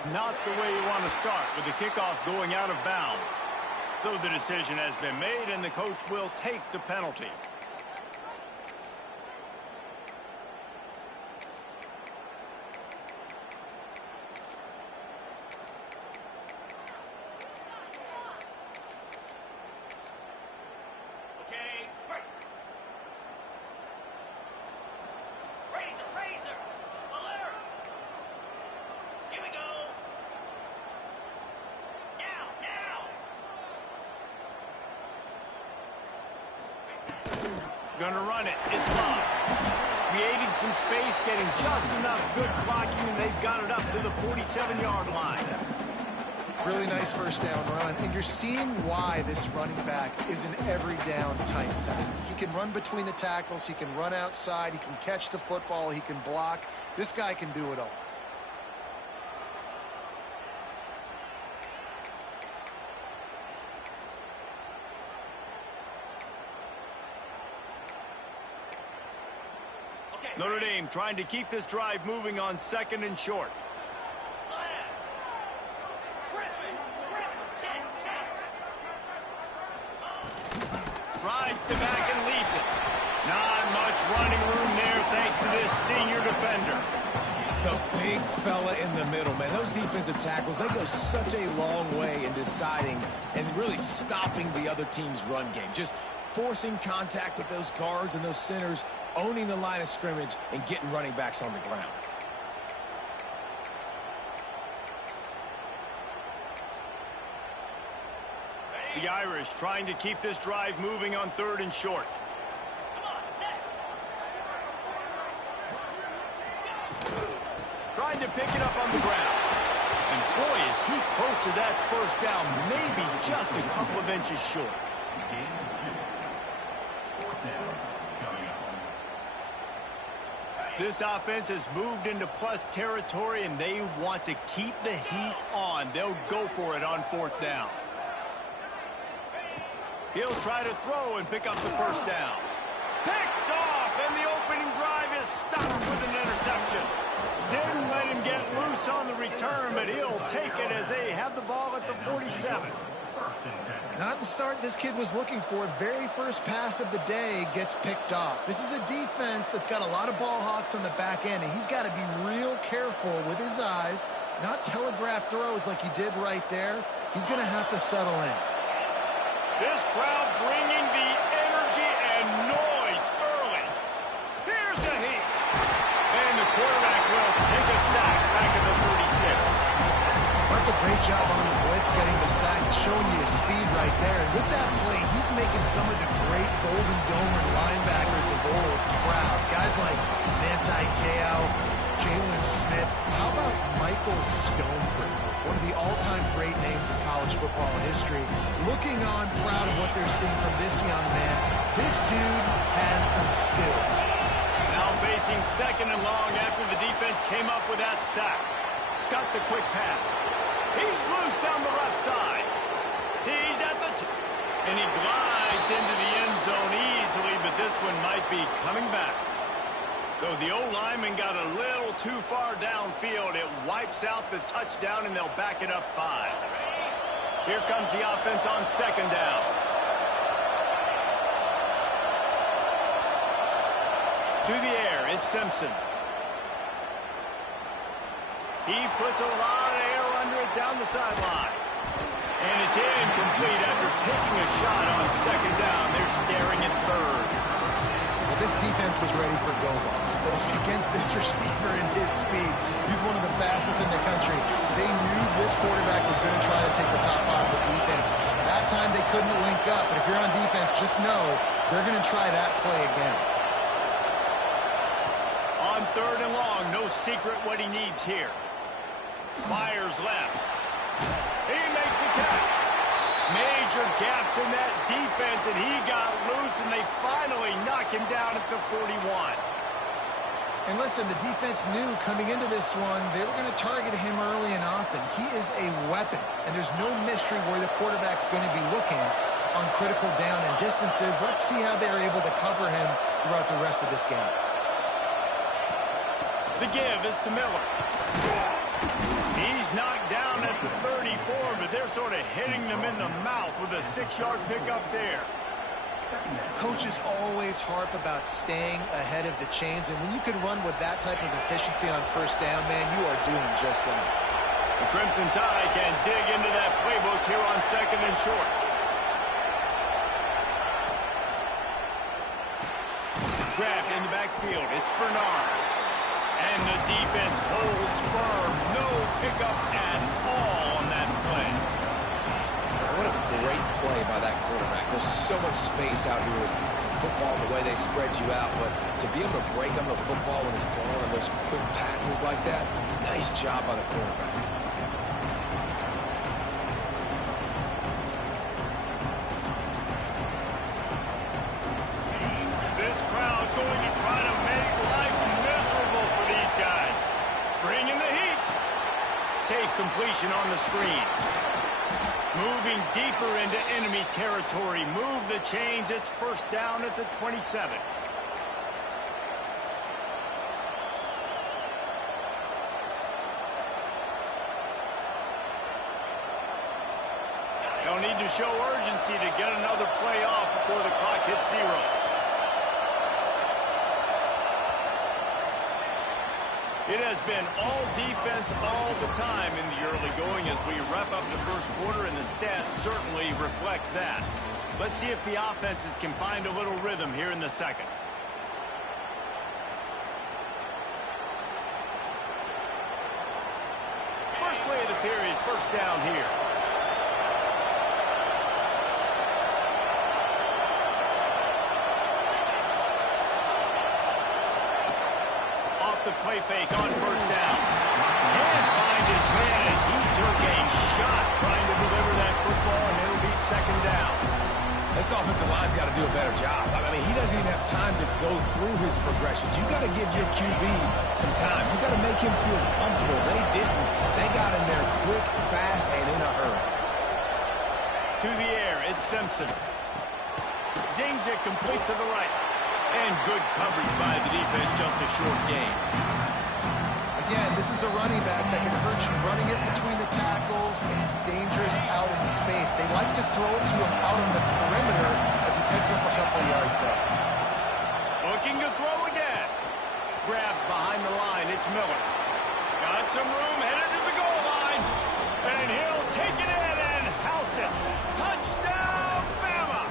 is not the way you want to start with the kickoff going out of bounds. So the decision has been made, and the coach will take the penalty. Gonna run it. It's locked. Creating some space, getting just enough good blocking, and they've got it up to the 47-yard line. Really nice first down run, and you're seeing why this running back is an every down type back. He can run between the tackles, he can run outside, he can catch the football, he can block. This guy can do it all. Notre Dame trying to keep this drive moving on 2nd and short. Rides the back and leaves it. Not much running room there thanks to this senior defender. The big fella in the middle, man. Those defensive tackles, they go such a long way in deciding and really stopping the other team's run game. Just forcing contact with those guards and those centers, owning the line of scrimmage, and getting running backs on the ground. The Irish trying to keep this drive moving on 3rd and short. Trying to pick it up on the ground. And boy, is he close to that first down, maybe just a couple of inches short. This offense has moved into plus territory, and they want to keep the heat on. They'll go for it on 4th down. He'll try to throw and pick up the first down. Picked off, and the opening drive is stopped with an interception. Didn't let him get loose on the return, but he'll take it as they have the ball at the 47. Not the start this kid was looking for. Very first pass of the day gets picked off. This is a defense that's got a lot of ball hawks on the back end, and he's got to be real careful with his eyes, not telegraph throws like he did right there. He's going to have to settle in. This crowd bringing the energy and noise early. Here's the heat. And the quarterback will take a sack back at the 36. That's a great job on the blitz, getting the sack, showing you his speed right there. And with that play, he's making some of the great Golden Domer linebackers of old proud. Guys like Manti Te'o, Jalen Smith. How about Michael Stoneford? One of the all-time great names in college football history. Looking on, proud of what they're seeing from this young man. This dude has some skills. Now facing 2nd and long after the defense came up with that sack. Got the quick pass. He's loose down the left side. He's at the and he glides into the end zone easily, but this one might be coming back. So the O-lineman got a little too far downfield. It wipes out the touchdown, and they'll back it up 5. Here comes the offense on 2nd down. To the air, it's Simpson. He puts a lot of air under it down the sideline. And it's incomplete after taking a shot on 2nd down. They're staring at 3rd. Well, this defense was ready for go balls. Against this receiver and his speed, he's one of the fastest in the country. They knew this quarterback was going to try to take the top off the defense. That time they couldn't link up. But if you're on defense, just know they're going to try that play again. On 3rd and long, no secret what he needs here. Fires left. He makes the catch. Major gaps in that defense, and he got loose, and they finally knock him down at the 41. And listen, the defense knew coming into this one, they were going to target him early and often. He is a weapon, and there's no mystery where the quarterback's going to be looking on critical down and distances. Let's see how they're able to cover him throughout the rest of this game. The give is to Miller. He's knocked down at the 34, but they're sort of hitting them in the mouth with a 6-yard pickup there. Coaches always harp about staying ahead of the chains, and when you can run with that type of efficiency on first down, man, you are doing just that. The Crimson Tide can dig into that playbook here on 2nd and short. Grabbed in the backfield. It's Bernard. And the defense holds firm. No pickup at all on that play. What a great play by that quarterback. There's so much space out here in football, the way they spread you out. But to be able to break on the football when it's thrown on those quick passes like that, nice job by the quarterback. This crowd going to try to make life miserable for these guys. Bringing the heat. Safe completion on the screen. Moving deeper into enemy territory. Move the chains. It's first down at the 27. They'll need to show urgency to get another play off before the clock hits 0. It has been all defense all the time in the early going as we wrap up the first quarter, and the stats certainly reflect that. Let's see if the offenses can find a little rhythm here in the second. First play of the period, first down here. The play fake on first down. Can't find his man as he took a shot trying to deliver that football, and it'll be second down. This offensive line's got to do a better job. I mean, he doesn't even have time to go through his progressions. You got to give your QB some time. You got to make him feel comfortable. They didn't. They got in there quick, fast, and in a hurry. To the air, it's Simpson. Zings it complete to the right. And good coverage by the defense, just a short gain. Again, this is a running back that can hurt you running it between the tackles, and he's dangerous out in space. They like to throw it to him out on the perimeter as he picks up a couple of yards there. Looking to throw again. Grabbed behind the line, it's Miller. Got some room, headed to the goal line. And he'll take it in and house it. Touchdown, Bama!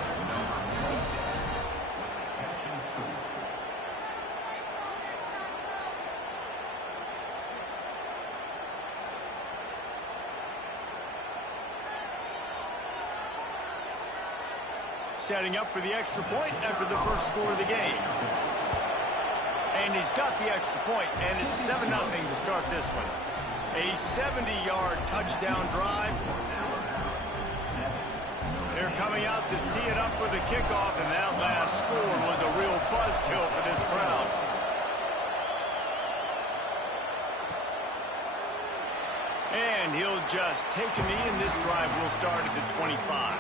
Setting up for the extra point after the first score of the game. And he's got the extra point, and it's 7-0 to start this one. A 70-yard touchdown drive. They're coming out to tee it up for the kickoff, and that last score was a real buzzkill for this crowd. And he'll just take a knee, and this drive will start at the 25.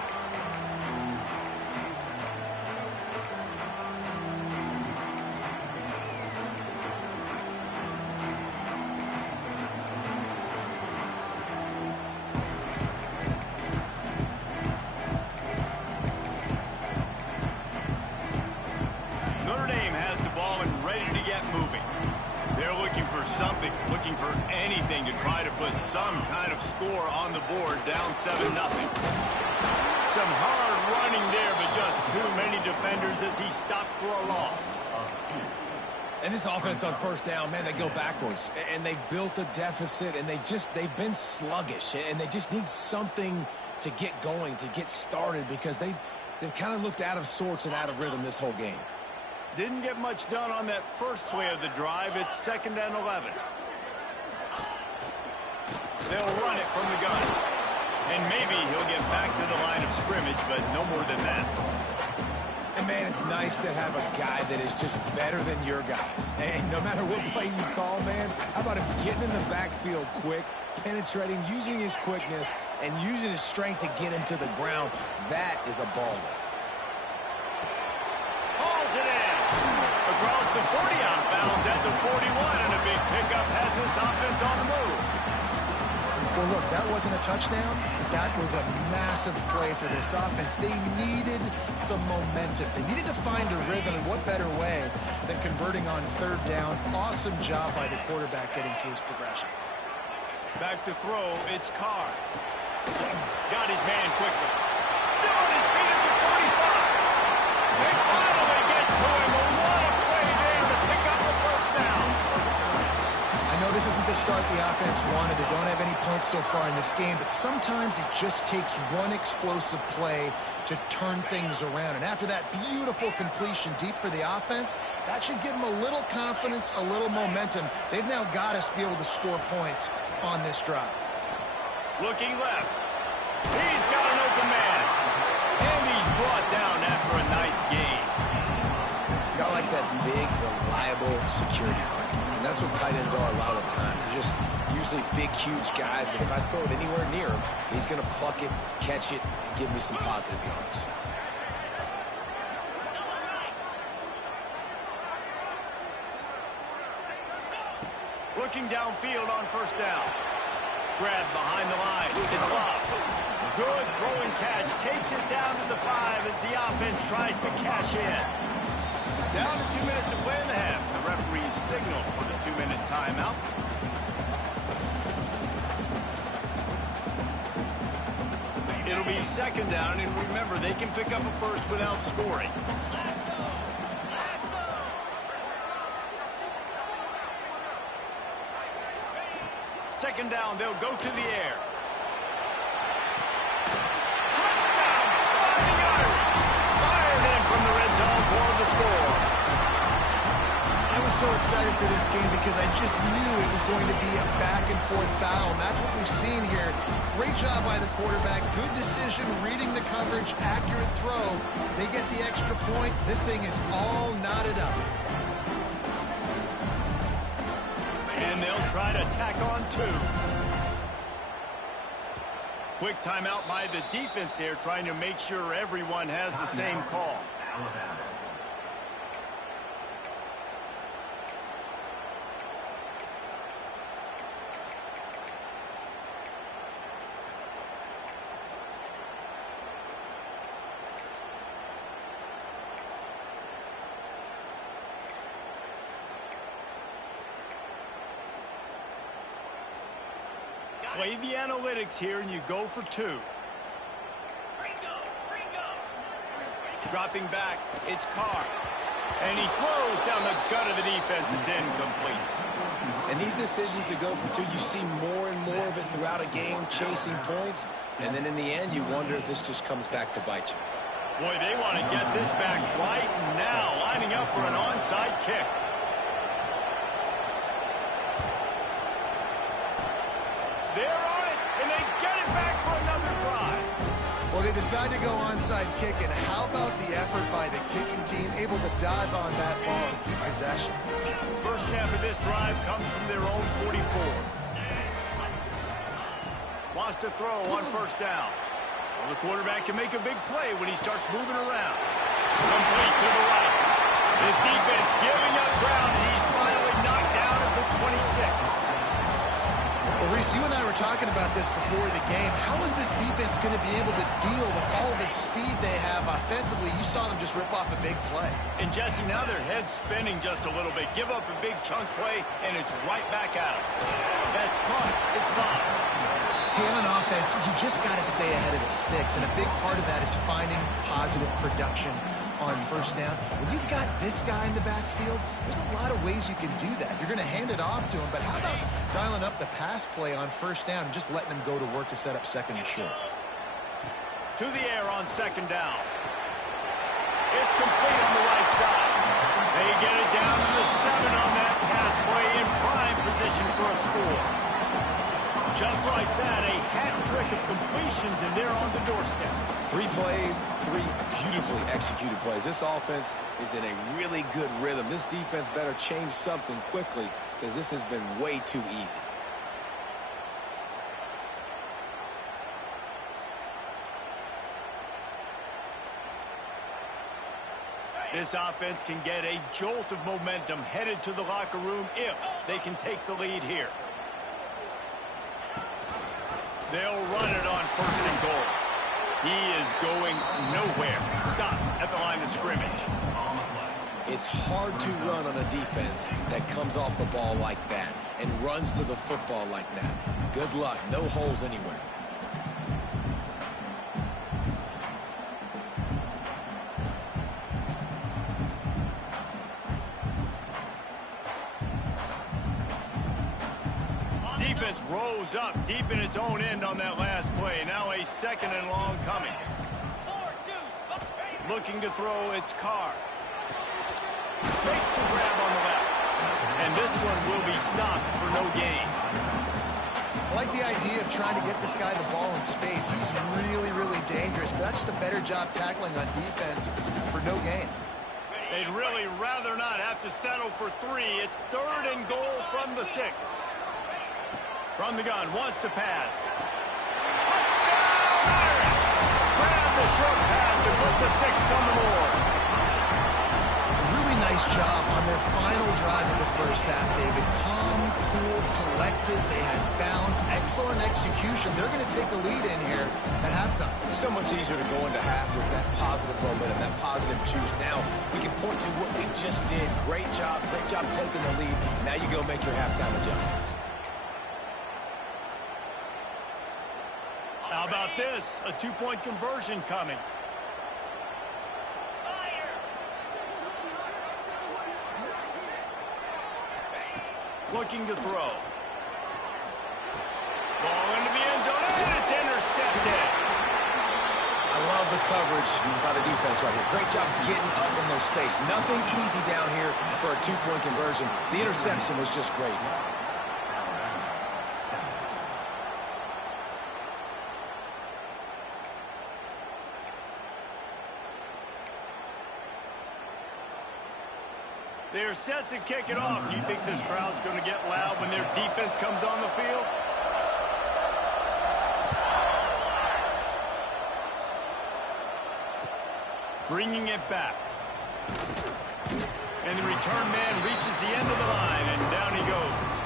Looking for anything to try to put some kind of score on the board, down 7-0. Some hard running there, but just too many defenders as he stopped for a loss. And this offense on first down, man, they go backwards. And they built a deficit, and they've been sluggish. And they just need something to get going, to get started, because they've kind of looked out of sorts and out of rhythm this whole game. Didn't get much done on that first play of the drive. It's 2nd and 11. They'll run it from the gun. And maybe he'll get back to the line of scrimmage, but no more than that. And, man, it's nice to have a guy that is just better than your guys. And no matter what play you call, man, how about him getting in the backfield quick, penetrating, using his quickness, and using his strength to get him to the ground? That is a baller. Hauls it in. Across the 40, out of bounds at the 41, and a big pickup has this offense on the move. Well, look, that wasn't a touchdown, but that was a massive play for this offense. They needed some momentum. They needed to find a rhythm, and what better way than converting on third down. Awesome job by the quarterback getting through his progression. Back to throw, it's Carr. Got his man quickly. Still on his feet at the 45. They finally get to him. What a play there to pick up the first down. I know this isn't the start the offense wanted. They don't have any points so far in this game, but sometimes it just takes one explosive play to turn things around. And after that beautiful completion deep for the offense, that should give them a little confidence, a little momentum. They've now got us to be able to score points on this drive. Looking left. He's got an open man. And he's brought down after a nice gain. Got like that big, reliable security blanket. And that's what tight ends are a lot of the times. They're just usually big, huge guys that if I throw it anywhere near him, he's going to pluck it, catch it, and give me some positive yards. Looking downfield on first down. Grabbed behind the line. It's Love. Good throw and catch. Takes it down to the 5 as the offense tries to cash in. Down to 2 minutes to play in the half. The referee's signal for the 2-minute timeout. It'll be second down, and remember, they can pick up a first without scoring. Second down, they'll go to the air. Touchdown! 5 yards! Fired in from the red zone for the score. I was so excited for this game because I just knew it was going to be a back-and-forth battle, and that's what we've seen here. Great job by the quarterback. Good decision, reading the coverage, accurate throw. They get the extra point. This thing is all knotted up. And they'll try to tack on 2. Quick timeout by the defense there, trying to make sure everyone has the same call. Play the analytics here, and you go for 2. Dropping back, it's Carr. And he throws down the gut of the defense. It's incomplete. And these decisions to go for 2, you see more and more of it throughout a game, chasing points. And then in the end, you wonder if this just comes back to bite you. Boy, they want to get this back right now, lining up for an onside kick. They're on it, and they get it back for another drive. Well, they decide to go onside kick, and how about the effort by the kicking team, able to dive on that ball and keep possession. First snap of this drive comes from their own 44. Wants to throw on first down. Well, the quarterback can make a big play when he starts moving around. Complete to the right. His defense giving up ground, and he's finally knocked down at the 26. Well, Reese, you and I were talking about this before the game. How is this defense going to be able to deal with all the speed they have offensively? You saw them just rip off a big play. And, Jesse, now their head's spinning just a little bit. Give up a big chunk play, and it's right back at them. That's caught. It's Bob. Hey, on offense, you just got to stay ahead of the sticks, and a big part of that is finding positive production on first down. When you've got this guy in the backfield, there's a lot of ways you can do that. You're going to hand it off to him, but how about dialing up the pass play on first down and just letting him go to work to set up second and short? To the air on second down. It's complete on the right side. They get it down to the 7 on that pass play in prime position for a score. Just like that, a hat trick of completions, and they're on the doorstep. 3 plays, 3 beautifully executed plays. This offense is in a really good rhythm. This defense better change something quickly because this has been way too easy. This offense can get a jolt of momentum headed to the locker room if they can take the lead here. They'll run it on 1st and goal. He is going nowhere. Stop at the line of scrimmage. It's hard to run on a defense that comes off the ball like that and runs to the football like that. Good luck. No holes anywhere. Defense rose up deep in its own end on that last play. Now a 2nd and long coming. Looking to throw its car. Makes the grab on the left. And this one will be stopped for no gain. I like the idea of trying to get this guy the ball in space. He's really, really dangerous, but that's just a better job tackling on defense for no gain. They'd really rather not have to settle for 3. It's 3rd and goal from the 6. From the gun, wants to pass. Touchdown! Grab the short pass to put the 6 on the board. Really nice job on their final drive of the first half, David. Calm, cool, collected. They had balance, excellent execution. They're going to take a lead in here at halftime. It's so much easier to go into half with that positive momentum, that positive juice. Now we can point to what we just did. Great job taking the lead. Now you go make your halftime adjustments. How about this? A 2-point conversion coming. Looking to throw. Ball into the end zone, and it's intercepted. I love the coverage by the defense right here. Great job getting up in their space. Nothing easy down here for a 2-point conversion. The interception was just great. They're set to kick it off. Do you think this crowd's going to get loud when their defense comes on the field? Bringing it back. And the return man reaches the end of the line, and down he goes.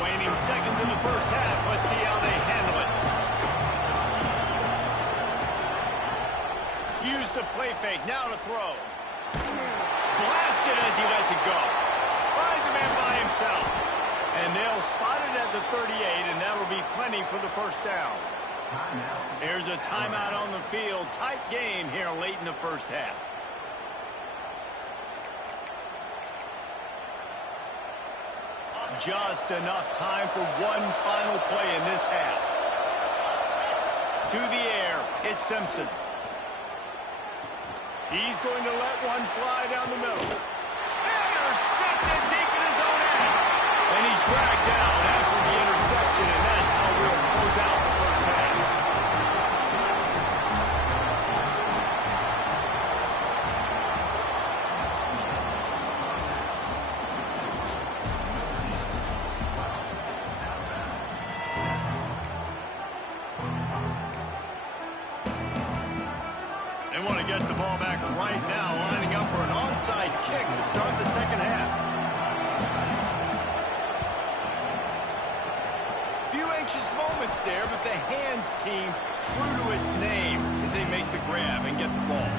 Waning seconds in the first half. Let's see how they handle it. Use the play fake. Now to throw. Blasted as he lets it go. Finds a man by himself. And they'll spot it at the 38, and that'll be plenty for the first down. There's a timeout on the field. Tight game here late in the first half. Just enough time for one final play in this half. To the air, it's Simpson. He's going to let one fly down the middle. Intercepted deep in his own end. And he's dragged down after the interception, and that's how we'll close out the first half. They want to get the ball back right now, lining up for an onside kick to start the second half. Few anxious moments there, but the hands team true to its name as they make the grab and get the ball.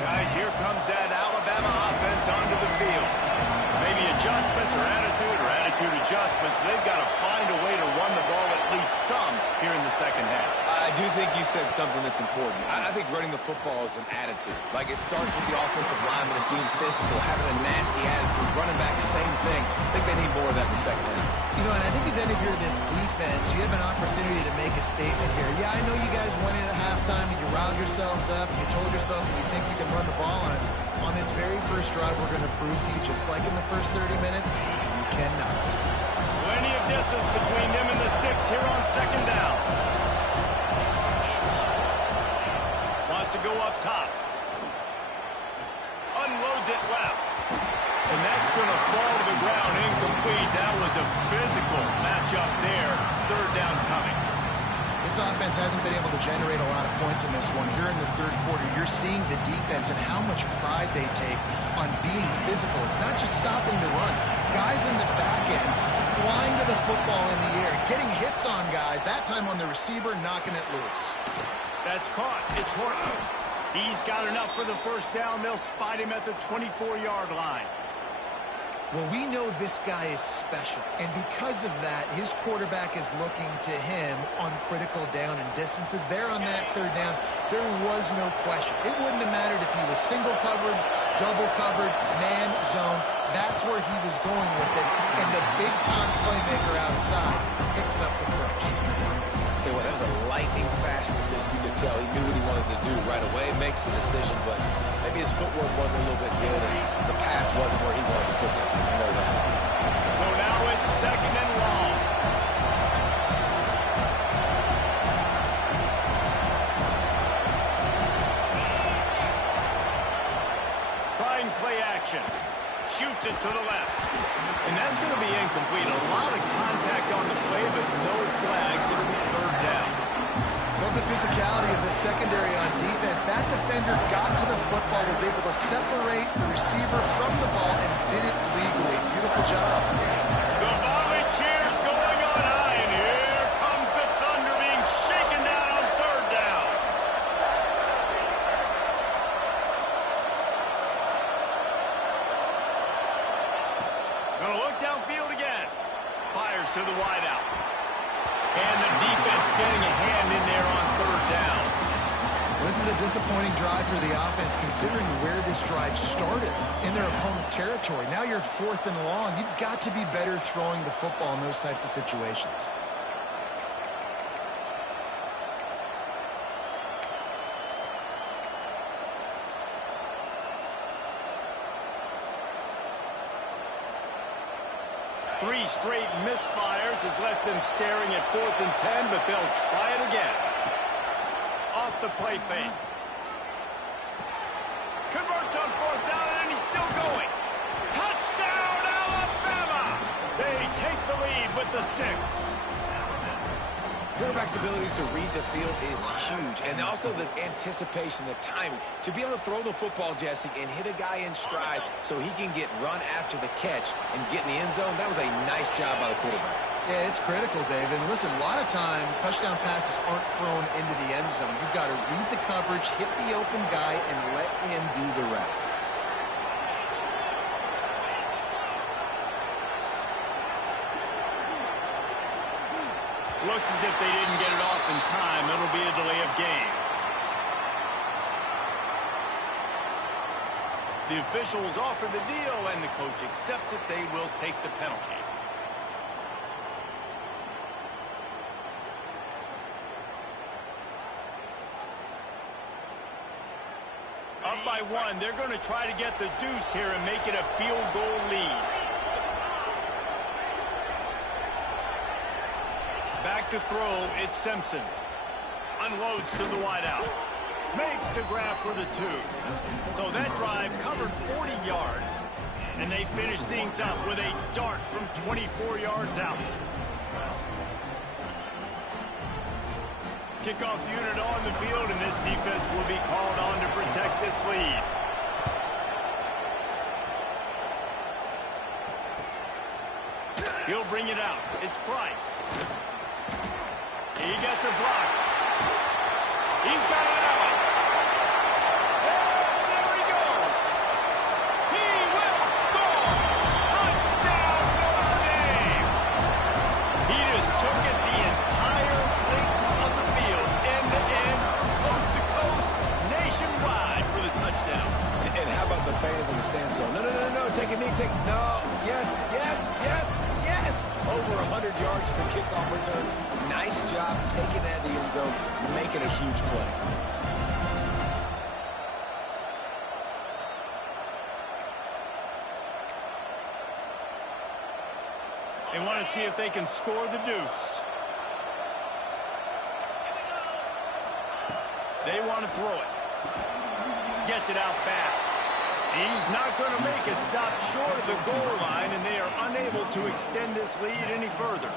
Guys, here comes that Alabama offense onto the field. Maybe adjustments or attitude adjustments. They've got to find a way to run the ball at least some here in the second half. I do think you said something that's important. I think running the football is an attitude. Like, it starts with the offensive lineman and being physical, having a nasty attitude. Running back, same thing. I think they need more of that in the second half. You know, and I think if you're this defense, you have an opportunity to make a statement here. Yeah, I know you guys went in at halftime and you riled yourselves up and you told yourself that you think you can run the ball on us. On this very first drive, we're going to prove to you, just like in the first 30 minutes, you cannot. Plenty of distance between them and the sticks here on second down. Wants to go up top. Unloads it left. And that's going to fall to the ground incomplete. That was a physical matchup there. Third down coming. This offense hasn't been able to generate a lot of points in this one. Here in the third quarter, you're seeing the defense and how much pride they take on being physical. It's not just stopping the run. Guys in the back end flying to the football in the air, getting hits on guys, that time on the receiver, knocking it loose. That's caught. It's Horton. He's got enough for the first down. They'll spot him at the 24-yard line. Well, we know this guy is special, and because of that, his quarterback is looking to him on critical down and distances. There on that third down, there was no question. It wouldn't have mattered if he was single covered, double covered, man, zone. That's where he was going with it, and the big-time playmaker outside picks up the first. Tell you what, that was a lightning-fast decision. You could tell he knew what he wanted to do right away. Makes the decision, but maybe his footwork wasn't a little bit good, and the pass wasn't where he wanted to put that thing. I know that. So now it's second and long. Trying play action. Shoots it to the left. And that's going to be incomplete. A lot of contact on the play, but no flags. It'll be third down. Love the physicality of the secondary on defense. That defender got to the football, was able to separate the receiver from the ball, and did it legally. Beautiful job. The volley cheers going on high, and here comes the Thunder being shaken down on third down. Gonna look downfield again. Fires to the wideout. And the defense getting a hand in there on third down. This is a disappointing drive for the offense, considering where this drive started in their opponent territory. Now you're fourth and long. You've got to be better throwing the football in those types of situations. Three straight misfires has left them staring at 4th and 10, but they'll try it again. Off the play fake. Converts on 4th down, and he's still going. Touchdown, Alabama! They take the lead with the 6. Quarterback's abilities to read the field is huge, and also the anticipation, the timing. To be able to throw the football, Jesse, and hit a guy in stride so he can get run after the catch and get in the end zone, that was a nice job by the quarterback. Yeah, it's critical, David. And listen, a lot of times touchdown passes aren't thrown into the end zone. You've got to read the coverage, hit the open guy, and let him do the rest. Looks as if they didn't get it off in time. It'll be a delay of game. The officials offer the deal, and the coach accepts it. They will take the penalty. Up by 1. They're going to try to get the deuce here and make it a field goal lead. Back to throw, it's Simpson. Unloads to the wideout. Makes the grab for the 2. So that drive covered 40 yards. And they finish things up with a dart from 24 yards out. Kickoff unit on the field, and this defense will be called on to protect this lead. He'll bring it out. It's Price. He gets a block. He's got it out. And there he goes. He will score. Touchdown, Notre Dame. He just took it the entire length of the field, end to end, coast to coast, nationwide for the touchdown. And how about the fans in the stands going, no, no, no, no, take a knee, take, no, yes, yes, yes, yes. Over 100 yards to the kickoff return. Nice job taking that to the end zone, making a huge play. They want to see if they can score the deuce. They want to throw it. Gets it out fast. He's not going to make it. Stop short of the goal line, and they are unable to extend this lead any further.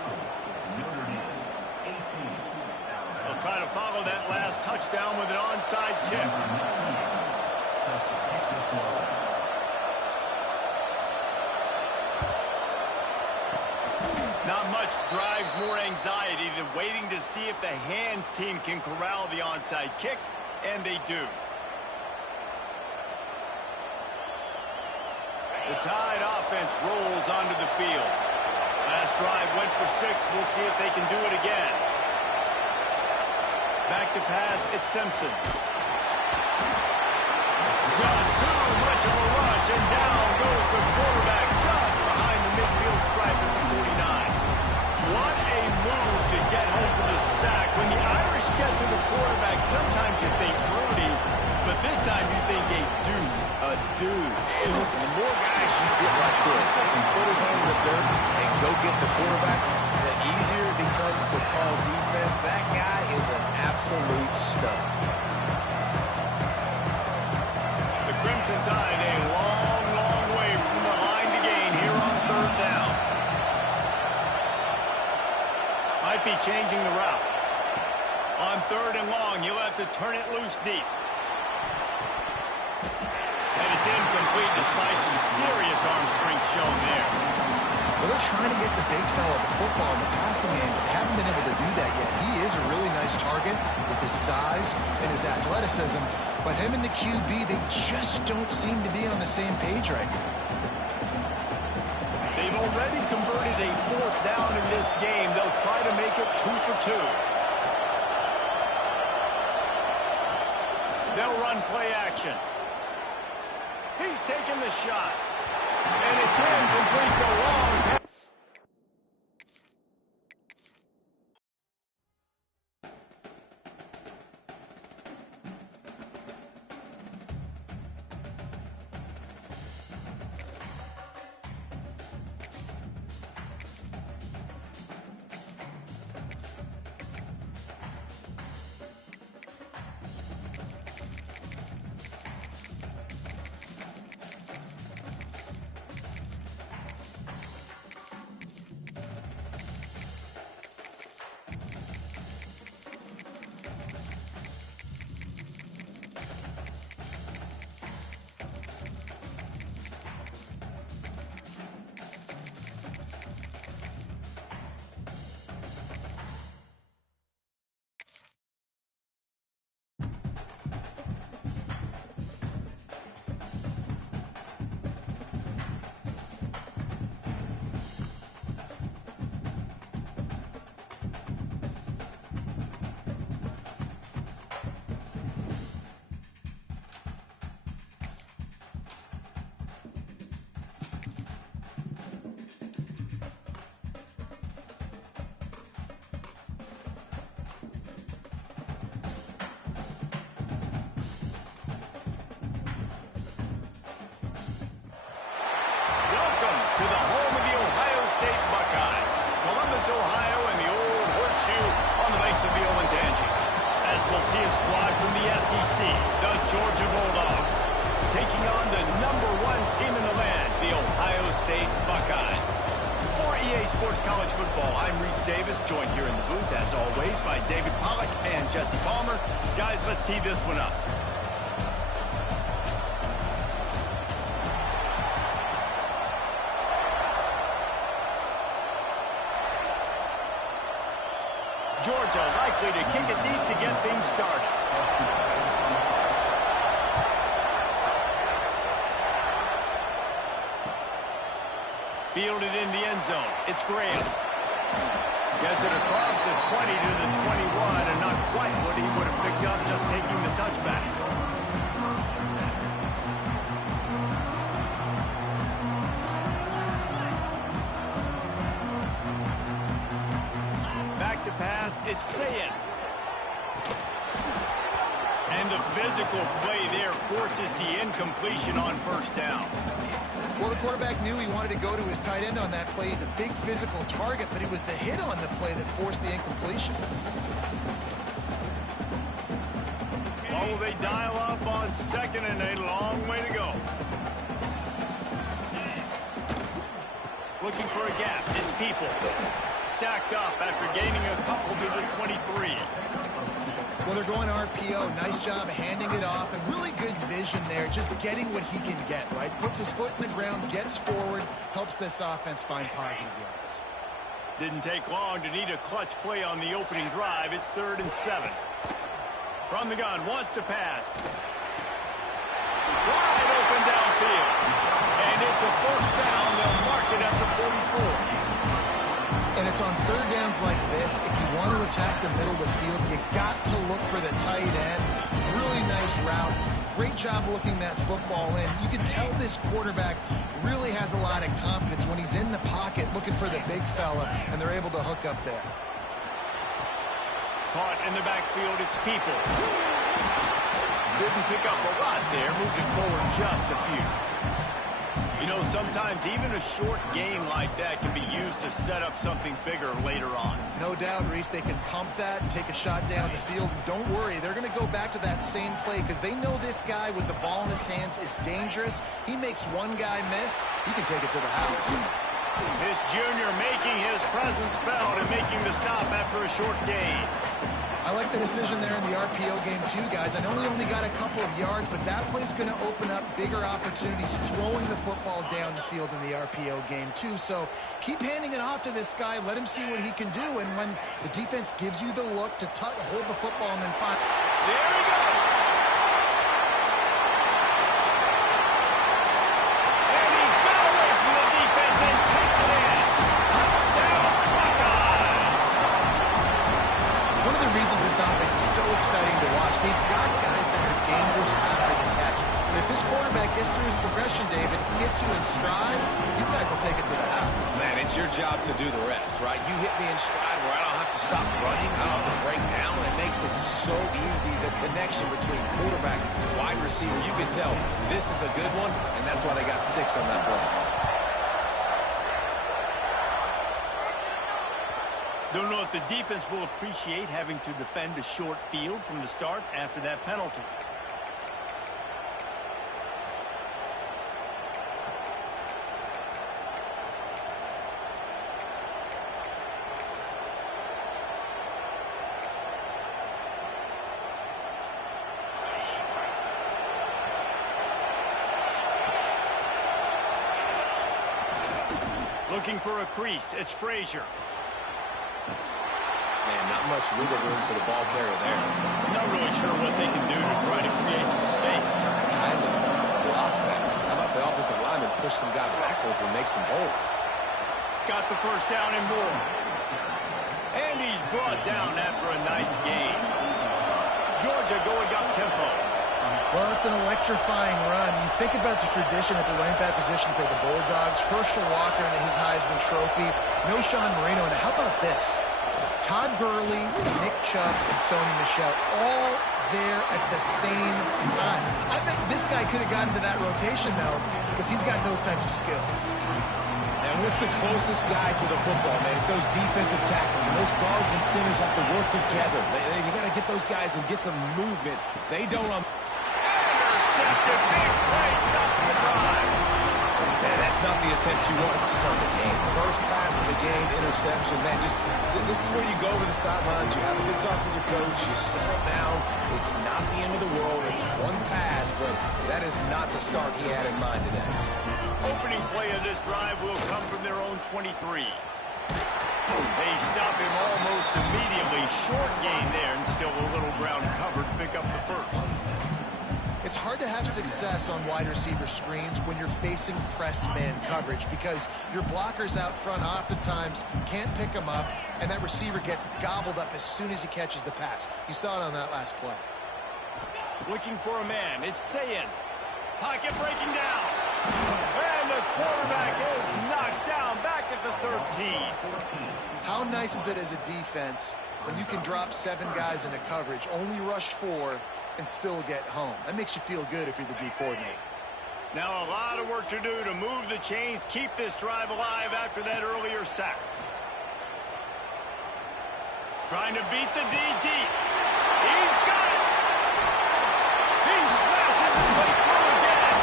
try to follow that last touchdown with an onside kick. Not much drives more anxiety than waiting to see if the hands team can corral the onside kick, and they do. The Tide offense rolls onto the field. Last drive went for 6. We'll see if they can do it again. Back to pass, it's Simpson. Just too much of a rush, and down goes the quarterback just behind the midfield stripe at the 49. What a move to get home for the sack. When the Irish get to the quarterback, sometimes you think Rudy, but this time you think a dude. A dude. And listen, the more guys you get like this that can put his hand in the dirt and go get the quarterback, the easier it becomes to call defense. That guy is an absolute stud. The Crimson Tide a long, long way from the line to gain here on 3rd down. Might be changing the route. On 3rd and long, you'll have to turn it loose deep. And it's incomplete despite some serious arm strength shown there. Well, they're trying to get the big fella the football in the passing game, but haven't been able to do that yet. He is a really nice target with his size and his athleticism, but him and the QB, they just don't seem to be on the same page right now. They've already converted a 4th down in this game. They'll try to make it 2 for 2. They'll run play action. He's taking the shot. And it's incomplete to long pass. Ohio, and the old horseshoe on the banks of the Olentangy. As we'll see a squad from the SEC, the Georgia Bulldogs, taking on the #1 team in the land, the Ohio State Buckeyes. For EA Sports College Football, I'm Reese Davis, joined here in the booth, as always, by David Pollack and Jesse Palmer. Guys, let's tee this one up. Georgia likely to kick it deep to get things started. Fielded in the end zone. It's Graham. Gets it across the 20 to the 21, and not quite what he would have picked up just taking the touchback. Back to pass, it's Sayin. And the physical play there forces the incompletion on first down. Well, the quarterback knew he wanted to go to his tight end on that play. He's a big physical target, but it was the hit on the play that forced the incompletion. Oh, they dial up on second, and a long way to go. Looking for a gap. It's Peoples. Stacked up after gaining a couple to the 23. Well, they're going RPO. Nice job handing it off, and really good vision there, just getting what he can get, right? Puts his foot in the ground, gets forward, helps this offense find positive yards. Didn't take long to need a clutch play on the opening drive. It's 3rd and 7. From the gun, wants to pass. Wide open downfield. And it's a first down. They'll mark it at the 44. And it's on third downs like this. If you want to attack the middle of the field, you got to look for the tight end. Really nice route. Great job looking that football in. You can tell this quarterback really has a lot of confidence when he's in the pocket looking for the big fella, and they're able to hook up there. Caught in the backfield, it's People. Didn't pick up a lot there, moved it forward just a few. You know, sometimes even a short game like that can be used to set up something bigger later on. No doubt, Reese, they can pump that and take a shot down the field. And don't worry, they're going to go back to that same play because they know this guy with the ball in his hands is dangerous. He makes one guy miss, he can take it to the house. This junior making his presence felt and making the stop after a short gain. I like the decision there in the RPO game too, guys. I know he only got a couple of yards, but that play's going to open up bigger opportunities throwing the football down the field in the RPO game too. So keep handing it off to this guy. Let him see what he can do. And when the defense gives you the look to hold the football and then find... There he goes! And he got away from the defense and takes it in. Touchdown, Buckeyes! One of the reasons this offense is so exciting to watch, they've got guys that are dangerous after the catch. And if this quarterback gets through his progression, David, hits you in stride, these guys will take it to the house. Man, it's your job to do the rest, right? You hit me in stride where I don't have to stop running, I don't have to break down. It makes it so easy, the connection between quarterback and wide receiver. You can tell this is a good one, and that's why they got 6 on that play. Don't know if the defense will appreciate having to defend a short field from the start after that penalty. Looking for a crease, it's Frazier. Man, not much wiggle room for the ball carrier there. Not really sure what they can do to try to create some space. I had to block that. How about the offensive lineman push some guy backwards and make some holes? Got the first down and more. And he's brought down after a nice gain. Georgia going up tempo. Well, it's an electrifying run. You think about the tradition at the running back position for the Bulldogs. Herschel Walker and his Heisman Trophy. No Sean Marino. And how about this? Todd Gurley, Nick Chubb, and Sony Michel all there at the same time. I bet this guy could have gotten to that rotation, though, because he's got those types of skills. And with the closest guy to the football, man, it's those defensive tackles, and those guards and centers have to work together. They got to get those guys and get some movement. They don't... Intercepted, big play, stops the drive. Man, that's not the attempt you wanted to start the game. First pass of the game, interception. Man, this is where you go over the sidelines. You have a good talk with your coach. You settle down. It's not the end of the world. It's one pass, but that is not the start he had in mind today. Opening play of this drive will come from their own 23. They stop him almost immediately. Short gain there, and still a little ground covered to pick up the first. It's hard to have success on wide receiver screens when you're facing press man coverage because your blockers out front oftentimes can't pick them up, and that receiver gets gobbled up as soon as he catches the pass. You saw it on that last play. Looking for a man. It's Sayin. Pocket breaking down. And the quarterback is knocked down back at the 13. How nice is it as a defense when you can drop 7 guys into coverage, only rush 4, and still get home? That makes you feel good if you're the D coordinator. Now a lot of work to do to move the chains, keep this drive alive after that earlier sack. Trying to beat the D deep. He's got it. He smashes his way through again.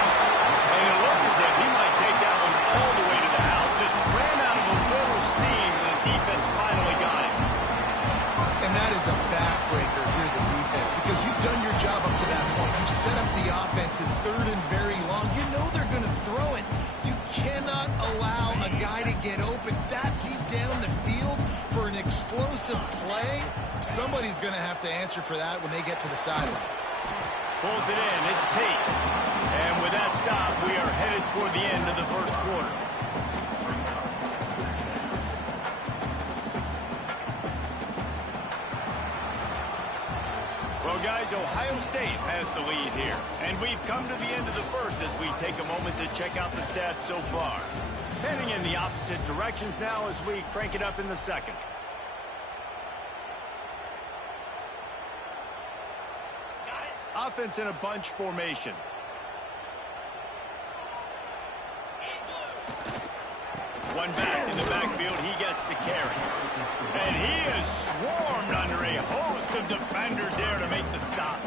And it looked as if he might take that one all the way to the house. Just ran out of a little steam and the defense finally got him. And that is a backbreaker if you're the defense. it's in 3rd and very long. You know they're going to throw it. You cannot allow a guy to get open that deep down the field for an explosive play. Somebody's going to have to answer for that when they get to the sidelines. Pulls it in. It's Tate. And with that stop, we are headed toward the end of the first quarter. Well, guys, Ohio State has the lead here. And we've come to the end of the first as we take a moment to check out the stats so far. Heading in the opposite directions now as we crank it up in the second. Offense in a bunch formation. One back in the backfield, he gets the carry. And he is swarmed under a host of defenders there to make the stop.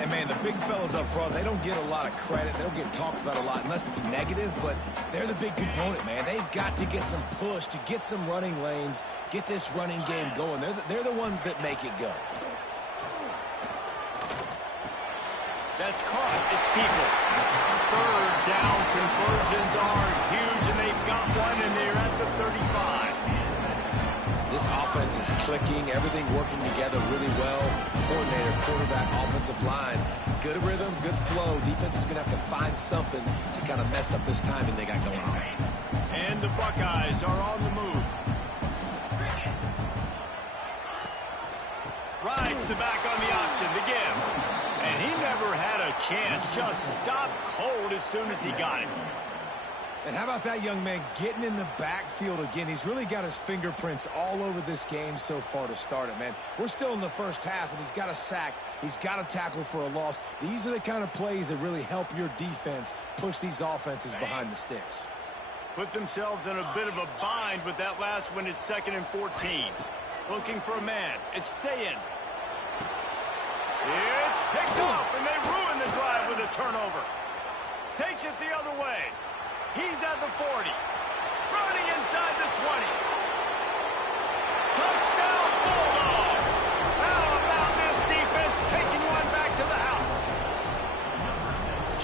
And, man, the big fellas up front, they don't get a lot of credit. They don't get talked about a lot unless it's negative, but they're the big component, man. They've got to get some push, to get some running lanes, get this running game going. They're the ones that make it go. That's caught. It's Peoples. 3rd down conversions are huge, and they've got one, and they're at the 35. This offense is clicking, everything working together really well. Coordinator, quarterback, offensive line. Good rhythm, good flow. Defense is going to have to find something to kind of mess up this timing they got going on. And the Buckeyes are on the move. Rides the back on the option to give. And he never had a chance. Just stopped cold as soon as he got it. And how about that young man getting in the backfield again? He's really got his fingerprints all over this game so far to start it, man. We're still in the first half, and he's got a sack. He's got a tackle for a loss. These are the kind of plays that really help your defense push these offenses behind the sticks. Put themselves in a bit of a bind with that last one. It's 2nd and 14. Looking for a man. It's Sayin. It's picked off, and they ruin the drive with a turnover. Takes it the other way. He's at the 40. Running inside the 20. Touchdown, Bulldogs. How about this defense taking one back to the house?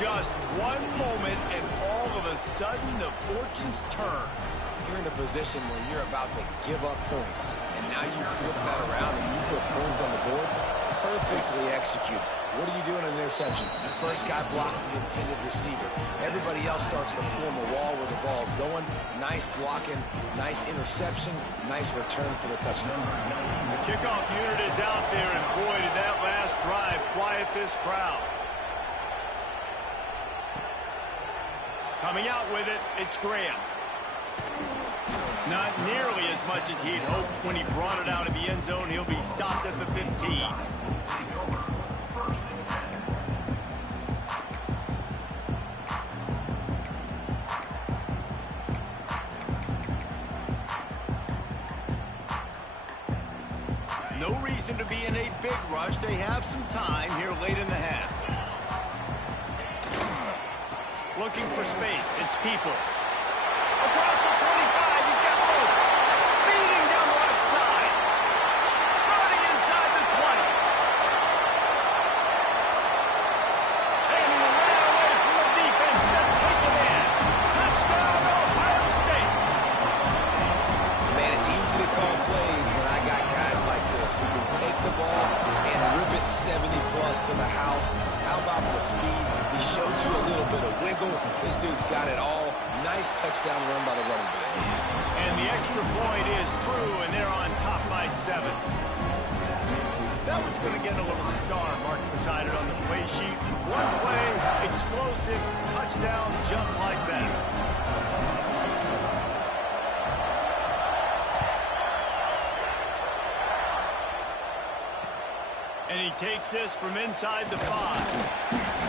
Just one moment, and all of a sudden, the fortunes turn. You're in a position where you're about to give up points, and now you flip that around and you put points on the board. Perfectly executed. What do you do in an interception? The first guy blocks the intended receiver. Everybody else starts to form a wall where the ball's going. Nice blocking, nice interception, nice return for the touchdown. The kickoff unit is out there, and boy, did that last drive quiet this crowd. Coming out with it, it's Graham. Not nearly as much as he'd hoped when he brought it out of the end zone. He'll be stopped at the 15. No reason to be in a big rush. They have some time here late in the half. Looking for space. It's Peoples. Across the 25, he's got room. Speeding down the left side. Running inside the 20. And he ran away from the defense to take it in. Touchdown, Ohio State. Man, it's easy to call plays when I got guys like this who can take the ball and rip it 70-plus to the house. How about the speed? He showed you a little bit of wiggle. This dude's got it all. Nice touchdown run by the running back. And the extra point is true, and they're on top by 7. That one's going to get a little star marked beside it on the play sheet. One play, explosive, touchdown just like that. And he takes this from inside the 5.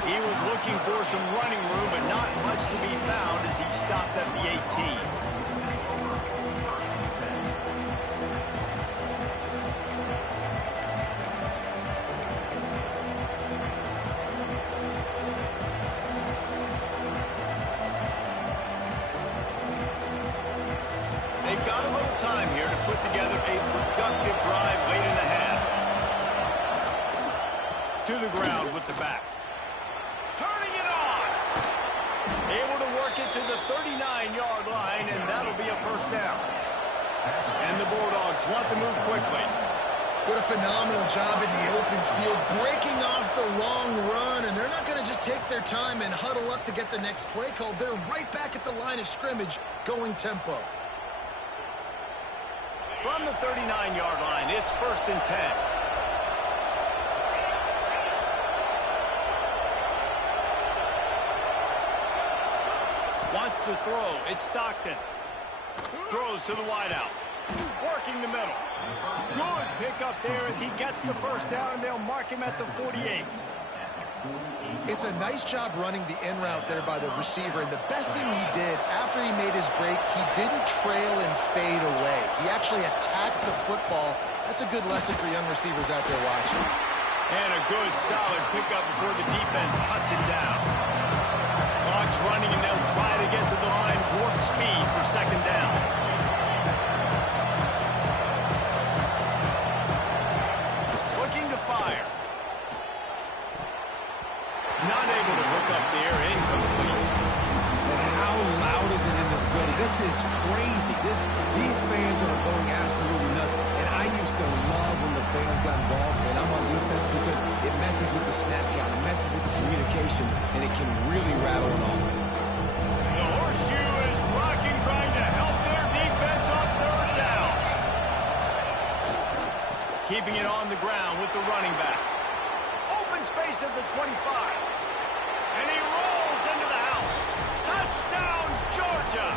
He was looking for some running room, but not much to be found as he stopped at the 18. They've got a little time here to put together a productive drive late in the half. To the ground with the back. turning it on. Able to work it to the 39-yard line, and that'll be a first down. And the Bulldogs want to move quickly. What a phenomenal job in the open field, breaking off the long run, and they're not going to just take their time and huddle up to get the next play called. They're right back at the line of scrimmage, going tempo. From the 39-yard line, it's 1st and 10. Wants to throw. It's Stockton. Throws to the wideout. Working the middle. Good pickup there as he gets the first down, and they'll mark him at the 48. It's a nice job running the in route there by the receiver, and the best thing he did after he made his break, he didn't trail and fade away. He actually attacked the football. That's a good lesson for young receivers out there watching. And a good, solid pickup before the defense cuts him down. Clock's running, and they'll try to get to the line, warp speed for 2nd down. Looking to fire. Not able to hook up there, incomplete. And how loud is it in this building? This is crazy. These fans are going absolutely nuts. And I used to love when the fans got involved, and I'm on defense because it messes with the snap count, it messes with the communication, and it can really rattle an offense. The horseshoe is rocking, trying to help their defense on 3rd down. Keeping it on the ground with the running back. Open space at the 25. And he rolls into the house. Touchdown, Georgia!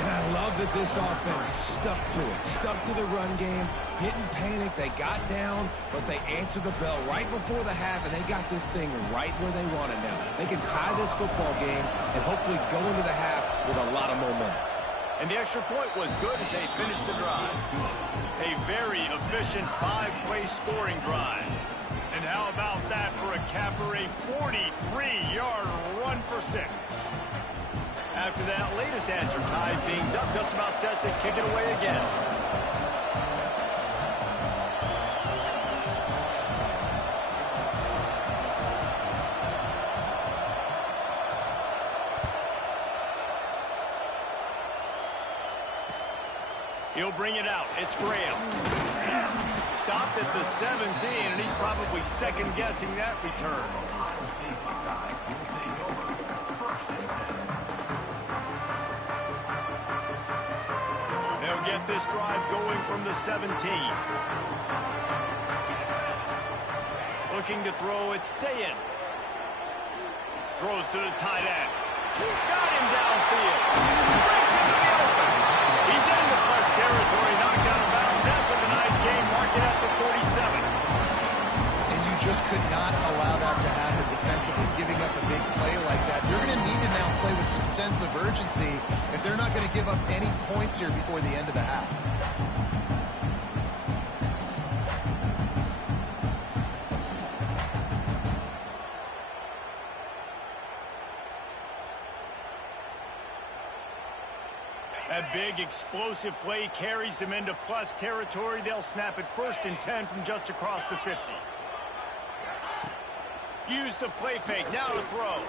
And I love that this offense stuck to it, stuck to the run game, didn't panic, they got down, but they answered the bell right before the half, and they got this thing right where they want it now. They can tie this football game and hopefully go into the half with a lot of momentum. And the extra point was good as they finished the drive. A very efficient 5-play scoring drive. And how about that for a capper, a 43-yard run for 6. After that latest answer tied things up, just about set to kick it away again. He'll bring it out. It's Graham. Stopped at the 17, and he's probably second-guessing that return. They'll get this drive going from the 17. Looking to throw, it's Sayin. Throws to the tight end. Got him downfield. Brings him to the open. He's in the plus territory, knocked out of bounds after the nice game, marked it at the 47. And you just could not allow that to happen defensively, giving up a big play like that. You're going to need to now play with some sense of urgency if they're not going to give up any points here before the end of the half. That big explosive play carries them into plus territory. They'll snap it 1st and 10 from just across the 50. Use the play fake, now to throw.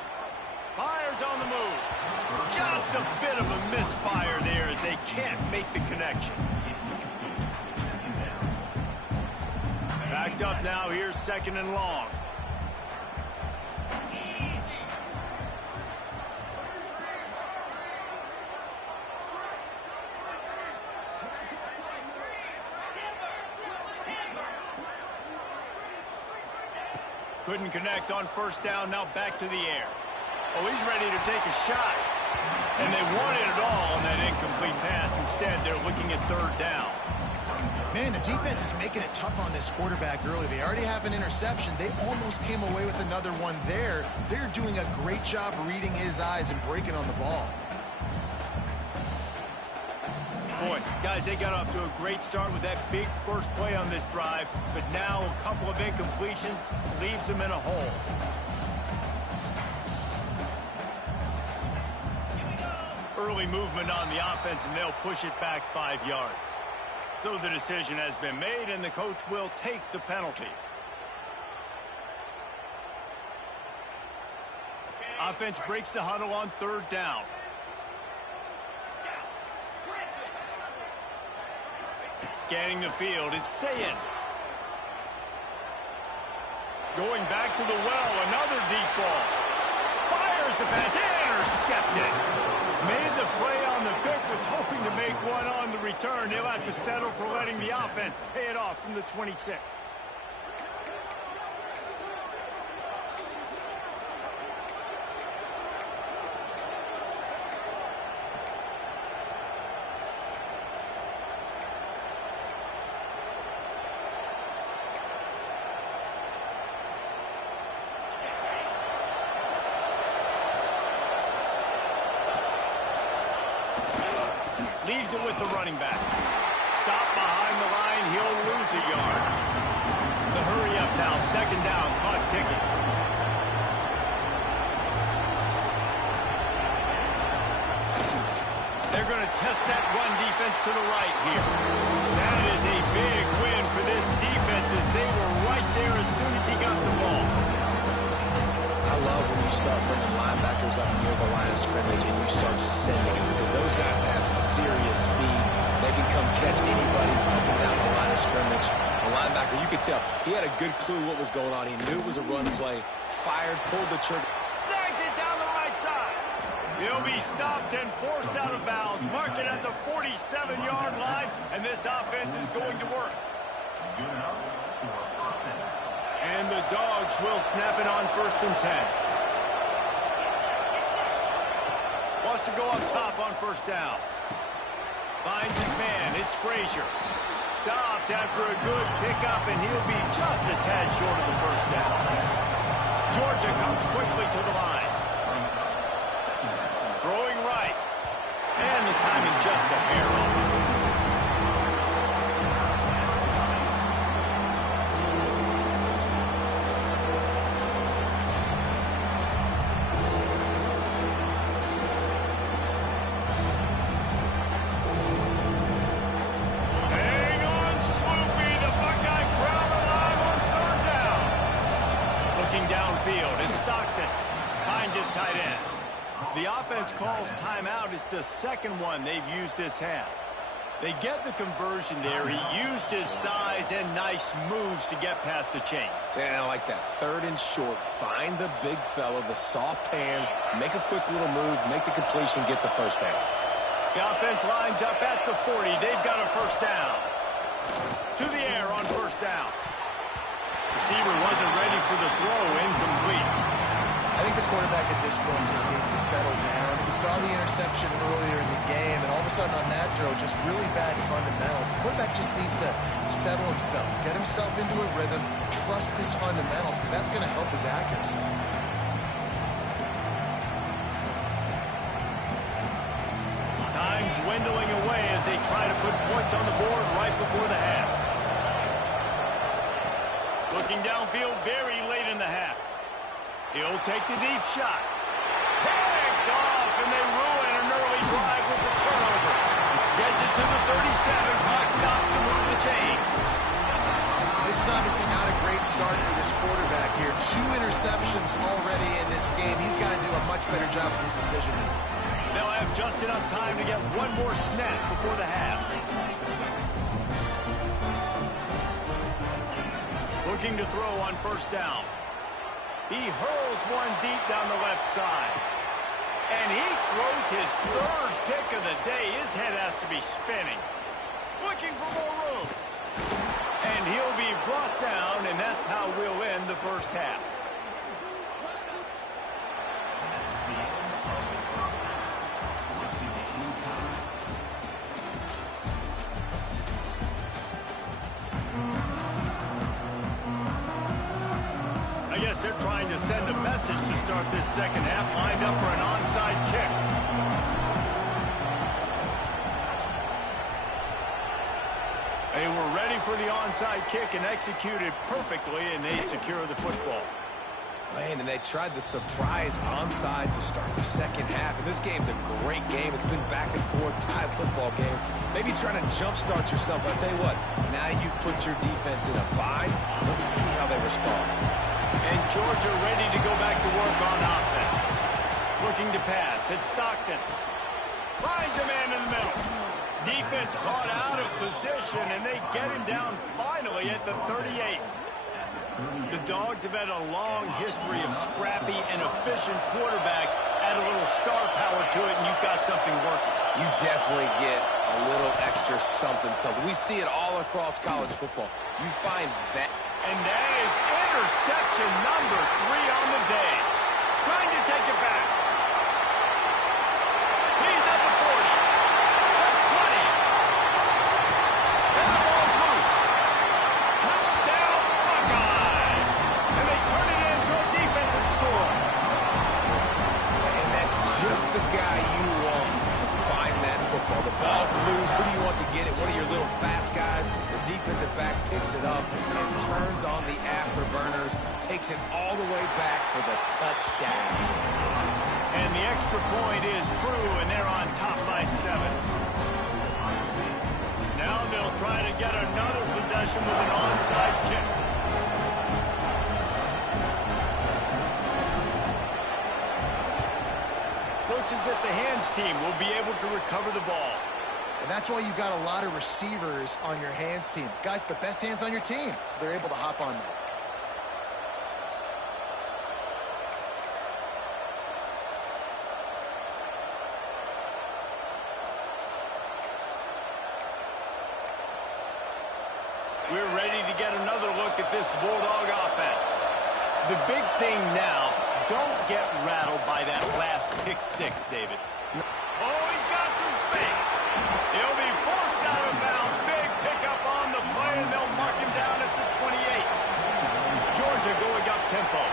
Fires on the move. Just a bit of a misfire there as they can't make the connection. Backed up now, here's 2nd and long. Couldn't connect on 1st down, now back to the air. Oh, he's ready to take a shot. And they wanted it all on that incomplete pass. Instead, they're looking at 3rd down. Man, the defense is making it tough on this quarterback early. They already have an interception. They almost came away with another one there. They're doing a great job reading his eyes and breaking on the ball. Boy, guys, they got off to a great start with that big first play on this drive, but now a couple of incompletions leaves them in a hole. Early movement on the offense, and they'll push it back 5 yards. So the decision has been made, and the coach will take the penalty. Offense breaks the huddle on 3rd down. Scanning the field, it's Sayin. Going back to the well, another deep ball. Fires the pass, intercepted. Made the play on the pick, was hoping to make one on the return. They'll have to settle for letting the offense pay it off from the 26. Leaves it with the running back. Stop behind the line. He'll lose a yard. The hurry up now. 2nd down. Clock ticking. They're going to test that run defense to the right here. That is a big win for this defense as they were right there as soon as he got the ball. I love when you start bringing linebackers up near the line of scrimmage and you start sending them because those guys have serious speed. They can come catch anybody up and down the line of scrimmage. The linebacker, you could tell, he had a good clue what was going on. He knew it was a run play, fired, pulled the trigger. Snags it down the right side. He'll be stopped and forced out of bounds. Mark it at the 47-yard line, and this offense is going to work. And the Dogs will snap it on 1st and 10. Wants to go up top on 1st down. Finds his man. It's Frazier. Stopped after a good pickup, and he'll be just a tad short of the 1st down. Georgia comes quickly to the line. Throwing right. And the timing just a hair off. The offense calls timeout. It's the 2nd one they've used this half. They get the conversion there. He used his size and nice moves to get past the chains. And I like that 3rd and short. Find the big fella, the soft hands, make a quick little move, make the completion, get the 1st down. The offense lines up at the 40. They've got a 1st down. To the air on 1st down. Receiver wasn't ready for the throw. Incomplete. I think the quarterback at this point just needs to settle down. We saw the interception earlier in the game, and all of a sudden on that throw, just really bad fundamentals. The quarterback just needs to settle himself, get himself into a rhythm, trust his fundamentals, because that's going to help his accuracy. Time dwindling away as they try to put points on the board right before the half. Looking downfield very late in the half. He'll take the deep shot. Picked off, and they ruin an early drive with the turnover. Gets it to the 37. Clock stops to move the chains. This is obviously not a great start for this quarterback here. 2 interceptions already in this game. He's got to do a much better job with his decision. They'll have just enough time to get one more snap before the half. Looking to throw on 1st down. He hurls one deep down the left side. And he throws his 3rd pick of the day. His head has to be spinning. Looking for more room. And he'll be brought down, and that's how we'll end the 1st half. I guess they're trying to send a message to start this 2nd half, lined up for an onside kick. They were ready for the onside kick and executed perfectly, and they secure the football. Man, and they tried the surprise onside to start the 2nd half. And this game's a great game. It's been back and forth, tied football game. Maybe trying to jumpstart yourself. I'll tell you what, now you've put your defense in a bind. Let's see how they respond. And Georgia ready to go back to work on offense. Looking to pass. It's Stockton. Finds a man in the middle. Defense caught out of position, and they get him down finally at the 38. The Dogs have had a long history of scrappy and efficient quarterbacks. Add a little star power to it, and you've got something working. You definitely get a little extra something. We see it all across college football. You find that. And that is interception number 3 on the day. Trying to take it back. He's at the 40. The 20. And the ball's loose. Touchdown, Buckeyes. And they turn it into a defensive score. And that's just the guy you want to find that football. The ball's loose. Who do you want to get it? One of your little fast guys. The defensive back picks it up and turns on the afterburners, takes it all the way back for the touchdown. And the extra point is true, and they're on top by 7. Now they'll try to get another possession with an onside kick. Looks as if the hands team will be able to recover the ball. And that's why you've got a lot of receivers on your hands team. Guys, the best hands on your team, so they're able to hop on that. We're ready to get another look at this Bulldog offense. The big thing now, don't get rattled by that last pick 6, David. Oh, he's got some space. He'll be forced out of bounds. Big pickup on the play, and they'll mark him down at the 28. Georgia going up tempo.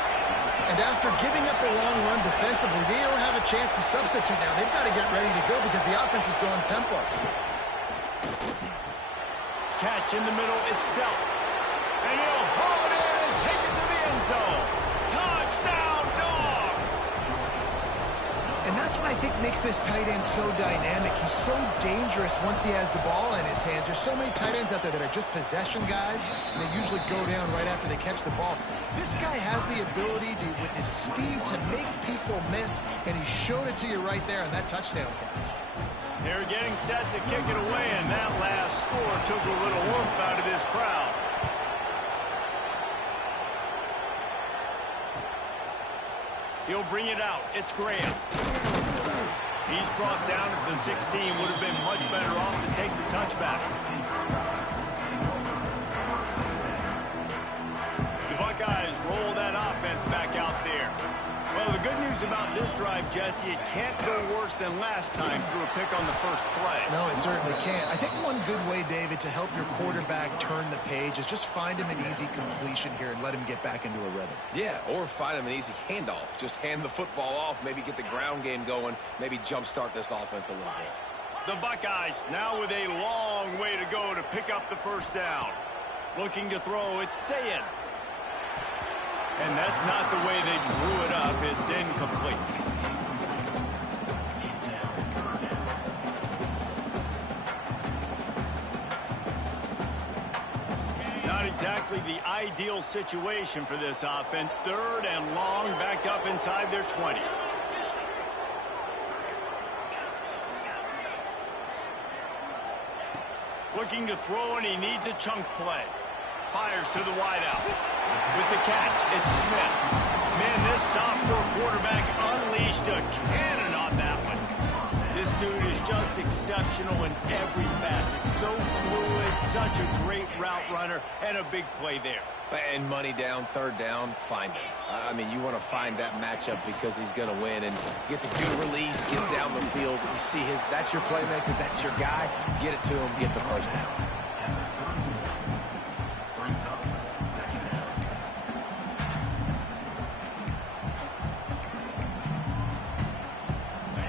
And after giving up a long run defensively, they don't have a chance to substitute now. They've got to get ready to go because the offense is going tempo. Catch in the middle, it's Belt. And he'll haul it in and take it to the end zone. Touchdown, Dogs! And that's what I think makes this tight end so dynamic. He's so dangerous once he has the ball in his hands. There's so many tight ends out there that are just possession guys, and they usually go down right after they catch the ball. This guy has the ability to, with his speed, to make people miss, and he showed it to you right there on that touchdown catch. They're getting set to kick it away, and that last score took a little oomph out of this crowd. He'll bring it out. It's Graham. He's brought down at the 16. Would have been much better off to take the touchback. The Buckeyes roll that offense back out there. Well, the good news about this drive, Jesse, it can't go worse than last time through a pick on the first play. No, it certainly can't. I think one good way, David, to help your quarterback turn the page is just find him an easy completion here and let him get back into a rhythm. Yeah, or find him an easy handoff. Just hand the football off, maybe get the ground game going, maybe jumpstart this offense a little bit. The Buckeyes now with a long way to go to pick up the first down. Looking to throw, it's Sayin. And that's not the way they drew it up. It's incomplete. Not exactly the ideal situation for this offense. 3rd and long, back up inside their 20. Looking to throw, and he needs a chunk play. Fires to the wideout. With the catch, it's Smith. Man, this sophomore quarterback unleashed a cannon on that one. This dude is just exceptional in every facet. So fluid, such a great route runner, and a big play there. And money down, 3rd down, find him. I mean, you want to find that matchup because he's going to win, and gets a good release, gets down the field. You see that's your playmaker, that's your guy. Get it to him, get the first down.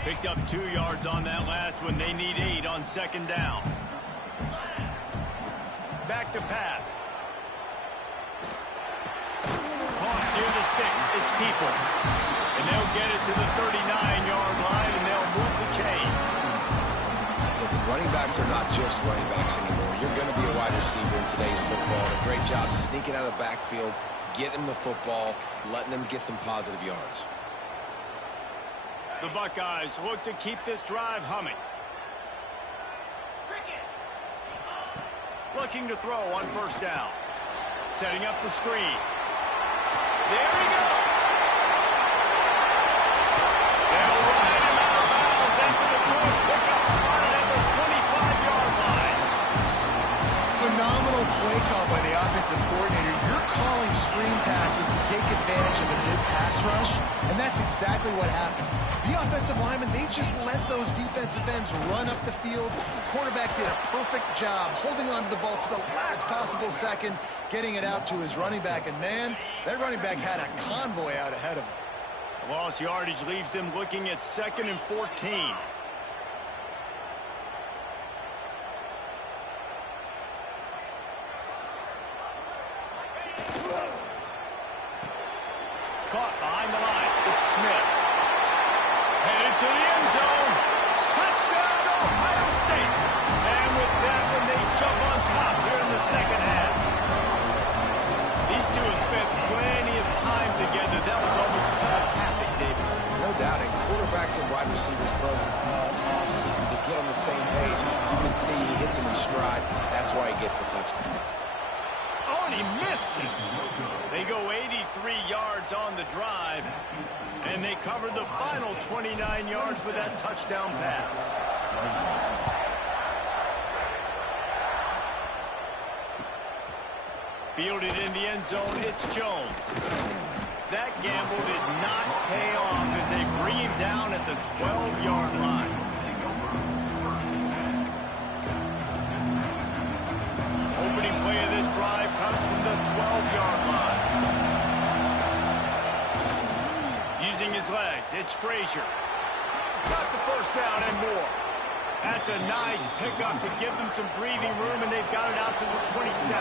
Picked up 2 yards on that last one. They need 8 on 2nd down. Back to pass. Caught near the sticks. It's Peoples. And they'll get it to the 39-yard line, and they'll move the chains. Listen, running backs are not just running backs anymore. You're going to be a wide receiver in today's football. And a great job sneaking out of the backfield, getting the football, letting them get some positive yards. The Buckeyes look to keep this drive humming. Looking to throw on first down. Setting up the screen. There he goes. They'll ride him out of bounds into the good pickup spotted at the 25-yard line. Phenomenal play call by the offensive coordinator. You're calling screen passes to take advantage of a good pass rush, and that's exactly what happened. The offensive linemen, they just let those defensive ends run up the field. The quarterback did a perfect job holding on to the ball to the last possible second, getting it out to his running back. And, man, that running back had a convoy out ahead of him. Lost yardage leaves them looking at 2nd and 14. Caught behind the line. It's Smith. Headed to the end zone. Touchdown, Ohio State. And with that one, they jump on top here in the second half. These two have spent plenty of time together. That was almost telepathic, David. No doubt, and quarterbacks and wide receivers throw all off-season to get on the same page. You can see he hits him in stride. That's why he gets the touchdown. Oh, and he missed it. They go 83 yards on the drive, and they cover the final 29 yards with that touchdown pass. Fielded in the end zone, it's Jones. That gamble did not pay off as they bring him down at the 12-yard line. Opening play of this drive comes from the 12-yard line. Using his legs, it's Frazier. Got the first down and more. That's a nice pickup to give them some breathing room, and they've got it out to the 27.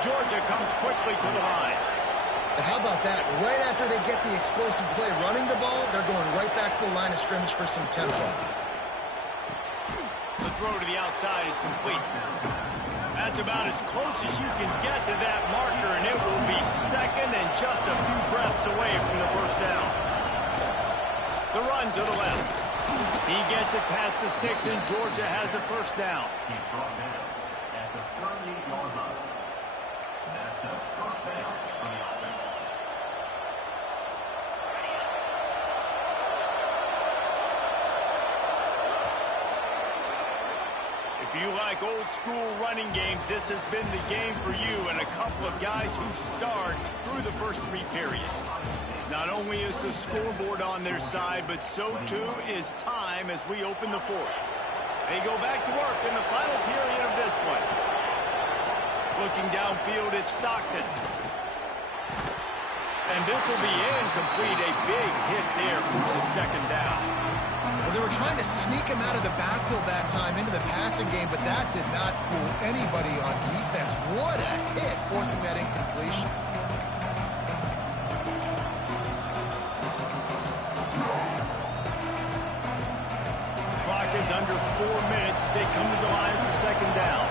Georgia comes quickly to the line. And how about that? Right after they get the explosive play running the ball, they're going right back to the line of scrimmage for some tempo. The throw to the outside is complete. That's about as close as you can get to that marker, and it will be second and just a few breaths away from the first down. The run to the left. He gets it past the sticks, and Georgia has a first down. He's brought down at the 38-yard line. That's a first down for the offense. If you like old-school running games, this has been the game for you and a couple of guys who starred through the first three periods. Not only is the scoreboard on their side, but so too is time as we open the fourth. They go back to work in the final period of this one. Looking downfield, it's Stockton. And this will be incomplete. A big hit there pushes second down. Well, they were trying to sneak him out of the backfield that time into the passing game, but that did not fool anybody on defense. What a hit, forcing that incompletion. Clock is under 4 minutes as they come to the line for second down.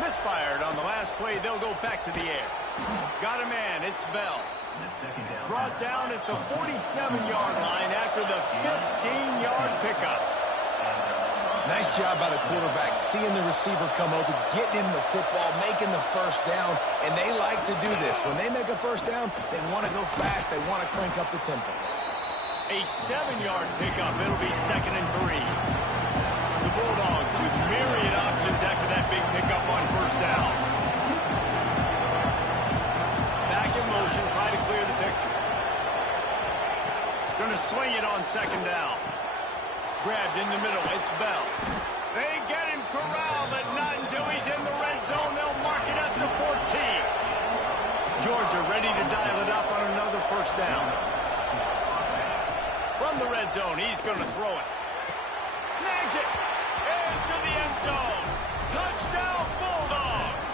Misfired on the last play. They'll go back to the air. Got a man. It's Bell. Brought down at the 47-yard line after the 15-yard pickup. Nice job by the quarterback, seeing the receiver come open, getting him the football, making the first down, and they like to do this. When they make a first down, they want to go fast. They want to crank up the tempo. A 7-yard pickup. It'll be 2nd and 3. The Bulldogs with myriad options after that big pickup on first down. Back in motion, try to clear the picture. Going to swing it on second down. Grabbed in the middle, it's Bell. They get him corralled, but not until he's in the red zone. They'll mark it at the 14. Georgia ready to dial it up on another first down. From the red zone, he's going to throw it. Snags it. Into the end zone. Touchdown, Bulldogs.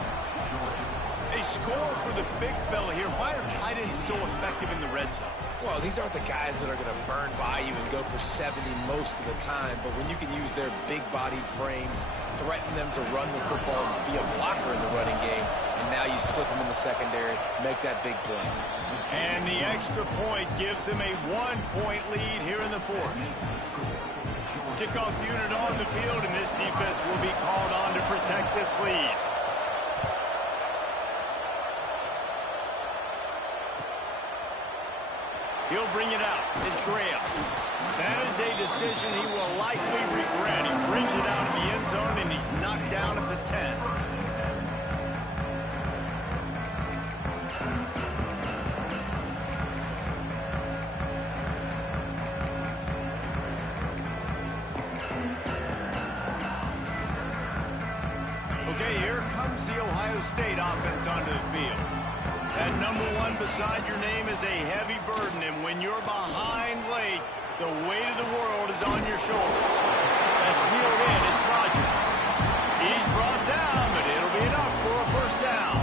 A score for the big fella here. Why are tight ends so effective in the red zone? Well, these aren't the guys that are going to burn by you and go for 70 most of the time, but when you can use their big-bodied frames, threaten them to run the football, be a blocker in the running game, and now you slip them in the secondary, make that big play. And the extra point gives them a 1-point lead here in the fourth. Kickoff unit on the field, and this defense will be called on to protect this lead. He'll bring it out. It's Graham. That is a decision he will likely regret. He brings it out of the end zone, and he's knocked down at the 10. Okay, here comes the Ohio State offense onto the field. That number 1 beside your name is a heavy burden, and when you're behind late, the weight of the world is on your shoulders. That's wheeled in. It's Rodgers. He's brought down, but it'll be enough for a first down.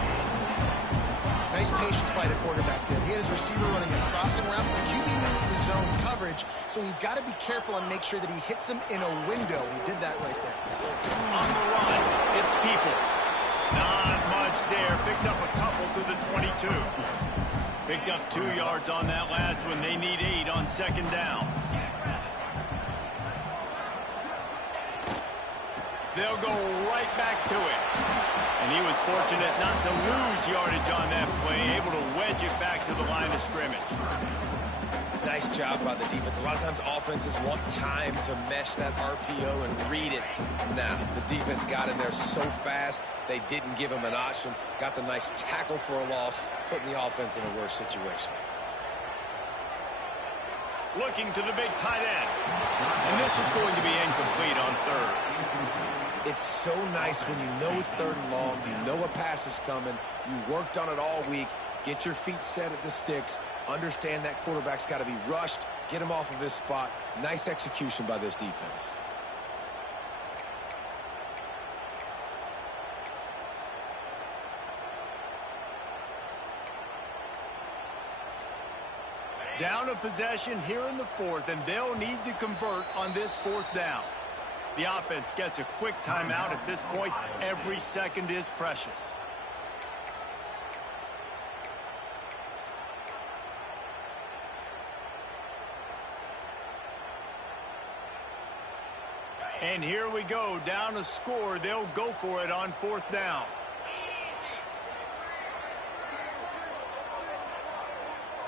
Nice patience by the quarterback there. He had his receiver running a crossing route. The QB knew he was zone coverage, so he's got to be careful and make sure that he hits him in a window. He did that right there. On the run, it's Peoples. Not much there. Picks up a couple to the 22. Picked up 2 yards on that last one. They need 8 on second down. They'll go right back to it. And he was fortunate not to lose yardage on that play, able to wedge it back to the line of scrimmage. Nice job by the defense. A lot of times offenses want time to mesh that RPO and read it. Now, the defense got in there so fast, they didn't give him an option. Got the nice tackle for a loss, putting the offense in a worse situation. Looking to the big tight end. And this is going to be incomplete on third. It's so nice when you know it's third and long, you know a pass is coming, you worked on it all week, get your feet set at the sticks, understand that quarterback's got to be rushed, get him off of his spot. Nice execution by this defense. Down a possession here in the fourth, and they'll need to convert on this fourth down. The offense gets a quick timeout at this point. Every second is precious. And here we go, down a score. They'll go for it on fourth down.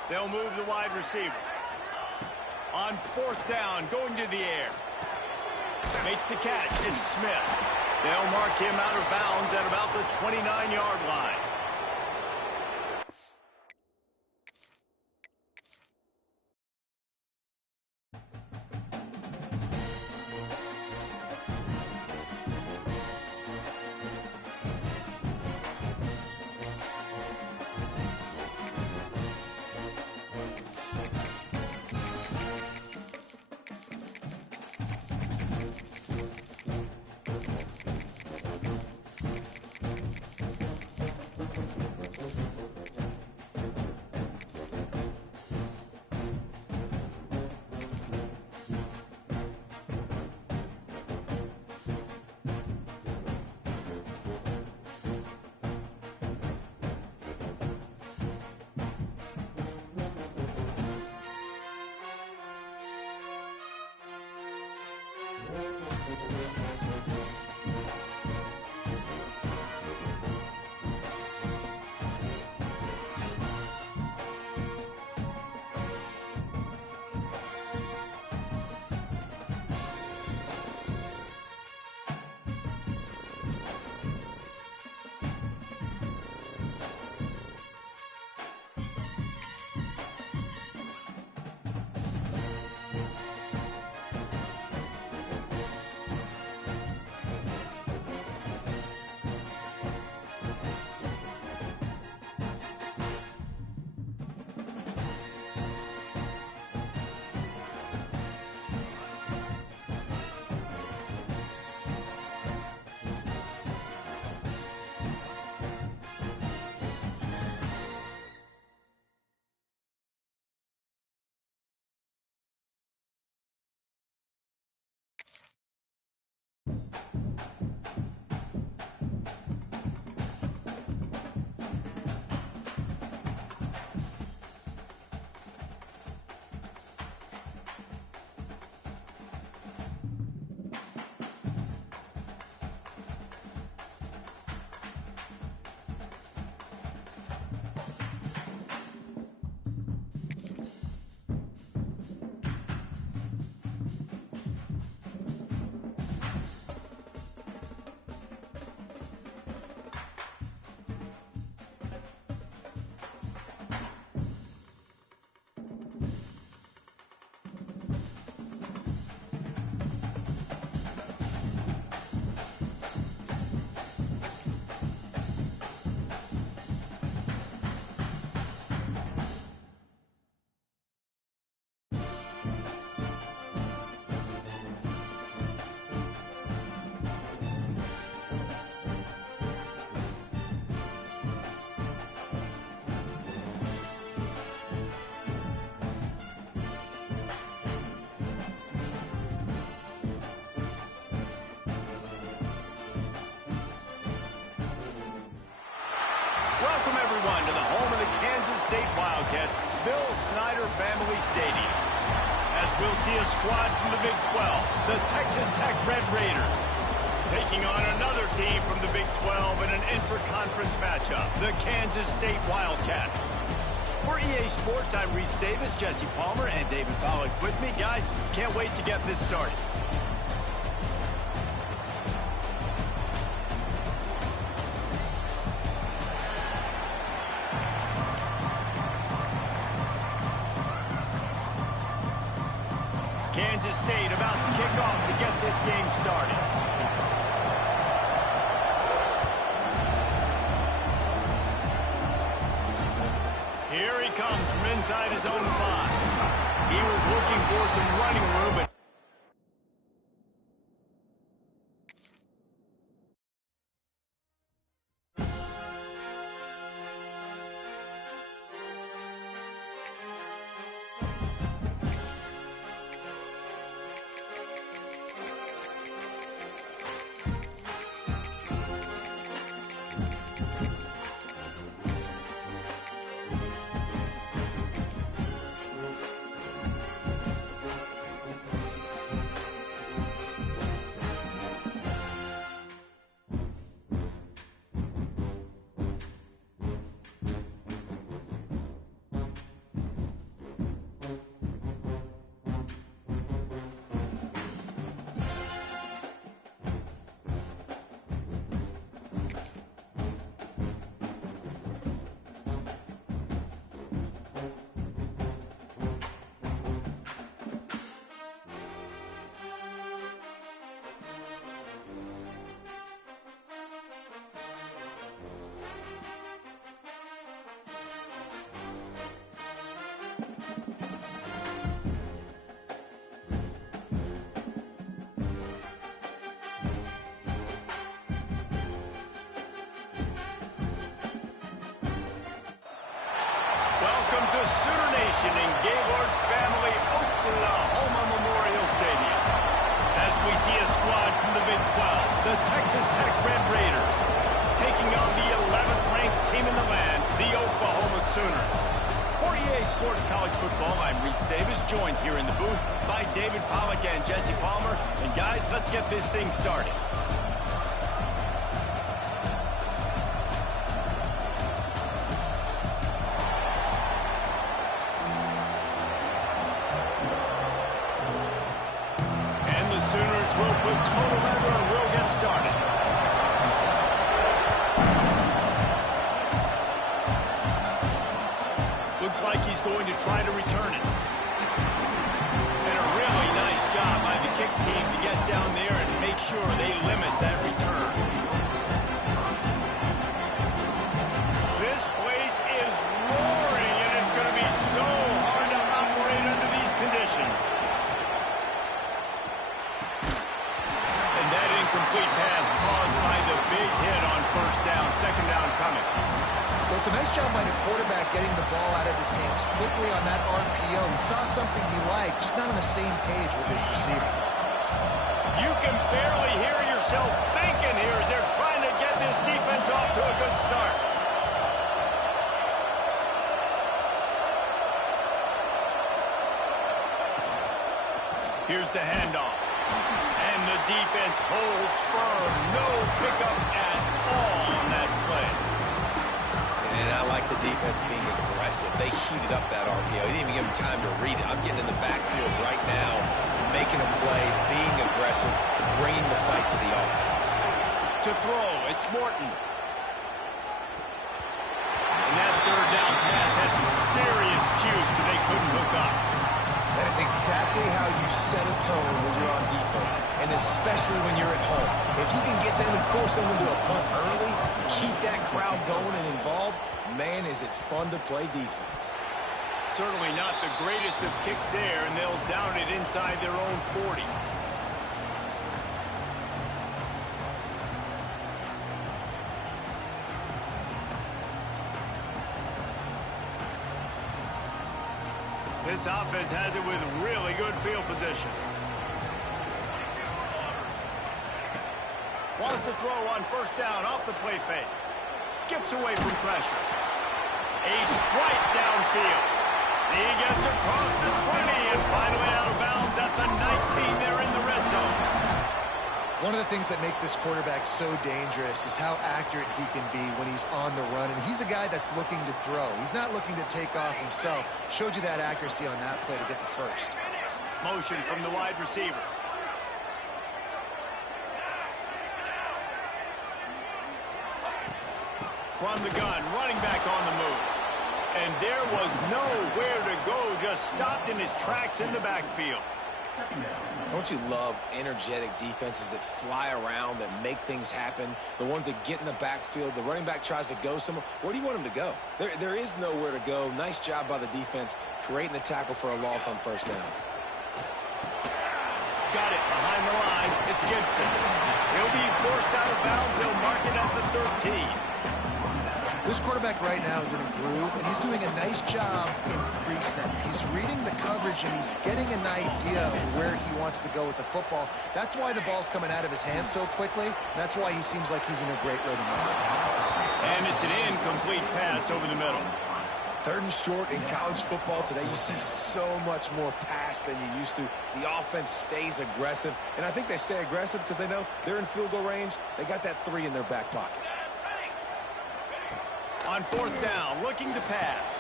They'll move the wide receiver. On fourth down, going to the air. Makes the catch. It's Smith. They'll mark him out of bounds at about the 29-yard line. Bill Snyder Family Stadium, as we'll see a squad from the Big 12, the Texas Tech Red Raiders, taking on another team from the Big 12 in an intra-conference matchup, the Kansas State Wildcats. For EA Sports, I'm Reese Davis, Jesse Palmer, and David Pollack with me. Guys, can't wait to get this started. Kansas State about to kick off to get this game started. Here he comes from inside his own 5. He was looking for some running room, but welcome to Sooner Nation in Gaylord Family Oklahoma Memorial Stadium. As we see a squad from the Big 12, the Texas Tech Red Raiders, taking on the 11th ranked team in the land, the Oklahoma Sooners. For EA Sports College Football, I'm Reese Davis, joined here in the booth by David Pollack and Jesse Palmer. And guys, let's get this thing started. Sooners will put total leather and will get started. Looks like he's going to try to return it. And a really nice job by the kick team to get down there and make sure they limit that return. This place is roaring, and it's going to be so hard to operate under these conditions. Complete pass caused by the big hit on first down, second down coming. Well, it's a nice job by the quarterback getting the ball out of his hands quickly on that RPO. He saw something he liked, just not on the same page with his receiver. You can barely hear yourself thinking here as they're trying to get this defense off to a good start. Here's the handoff. And the defense holds firm. No pickup at all on that play. And I like the defense being aggressive. They heated up that RPO. They didn't even give him time to read it. I'm getting in the backfield right now, making a play, being aggressive, bringing the fight to the offense. To throw, it's Morton. And that third down pass had some serious juice, but they couldn't hook up. That is exactly how you set a tone when you're on defense, and especially when you're at home. If you can get them and force them into a punt early, keep that crowd going and involved, man, is it fun to play defense. Certainly not the greatest of kicks there, and they'll down it inside their own 40. This offense has it with really good field position. Wants to throw on first down off the play fake. Skips away from pressure. A strike downfield. He gets across the 20 and finally out of bounds at the 19. They're in the red zone. One of the things that makes this quarterback so dangerous is how accurate he can be when he's on the run. And he's a guy that's looking to throw. He's not looking to take off himself. Showed you that accuracy on that play to get the first. Motion from the wide receiver. From the gun, running back on the move. And there was nowhere to go, just stopped in his tracks in the backfield. Don't you love energetic defenses that fly around, that make things happen? The ones that get in the backfield, the running back tries to go somewhere. Where do you want him to go? There is nowhere to go. Nice job by the defense, creating the tackle for a loss on first down. Got it behind the line. It's Gibson. He'll be forced out of bounds. They'll mark it at the 13. This quarterback right now is in a groove, and he's doing a nice job in pre-snap. He's reading the coverage, and he's getting an idea of where he wants to go with the football. That's why the ball's coming out of his hands so quickly. That's why he seems like he's in a great rhythm. And it's an incomplete pass over the middle. 3rd and short in college football today. You see so much more pass than you used to. The offense stays aggressive, and I think they stay aggressive because they know they're in field goal range. They got that 3 in their back pocket. On 4th down, looking to pass.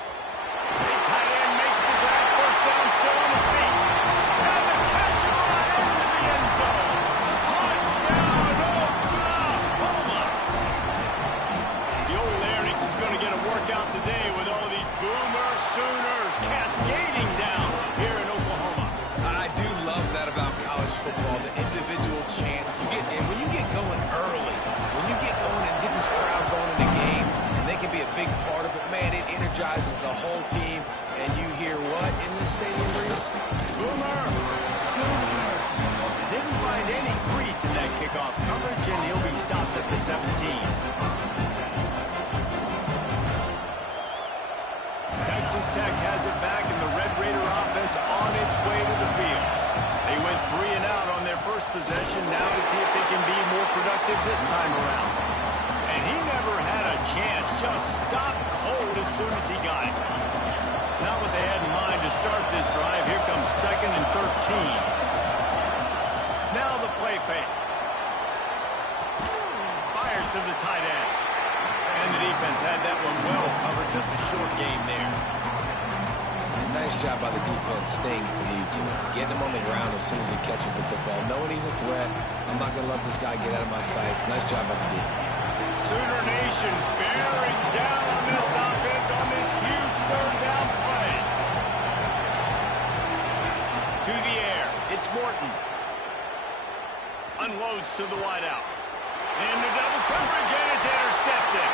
The tight end makes the grab. First down, still on his feet. And the catch right into the end zone. Touchdown, Oklahoma! The old Larynx is going to get a workout today with all these Boomer Sooners cascading down here in Oklahoma. I do love that about college football, the individual chance. When you get going early, when you get going and get this crowd going in the game, they can be a big part of it. Man, it energizes the whole team. And you hear what in this stadium, Reese? Boomer! Sooner! Didn't find any crease in that kickoff coverage, and he'll be stopped at the 17. Texas Tech has it back, and the Red Raider offense on its way to the field. They went 3 and out on their first possession, now to see if they can be more productive this time around. And he never had a chance, just stopped cold as soon as he got it. Not what they had in mind to start this drive. Here comes 2nd and 13. Now the play fake. Fires to the tight end. And the defense had that one well covered, just a short game there. Nice job by the defense staying glued to him, getting him on the ground as soon as he catches the football, knowing he's a threat. I'm not going to let this guy get out of my sights. Nice job by the defense. Sooner Nation bearing down on this offense on this huge 3rd down play. To the air, it's Morton. Unloads to the wideout. Into double coverage, and it's intercepted.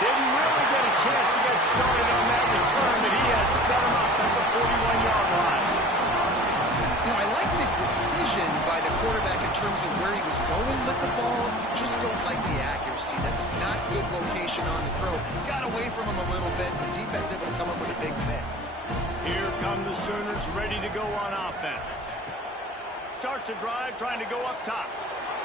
Didn't really get a chance to get started on that return, but he has set him up at the 41-yard line. Now, I like the decision by the quarterback in terms of where he was going with the ball. Just don't like the accuracy. That was not good location on the throw. Got away from him a little bit, and the defense able to come up with a big pick. Here come the Sooners ready to go on offense. Starts a drive trying to go up top.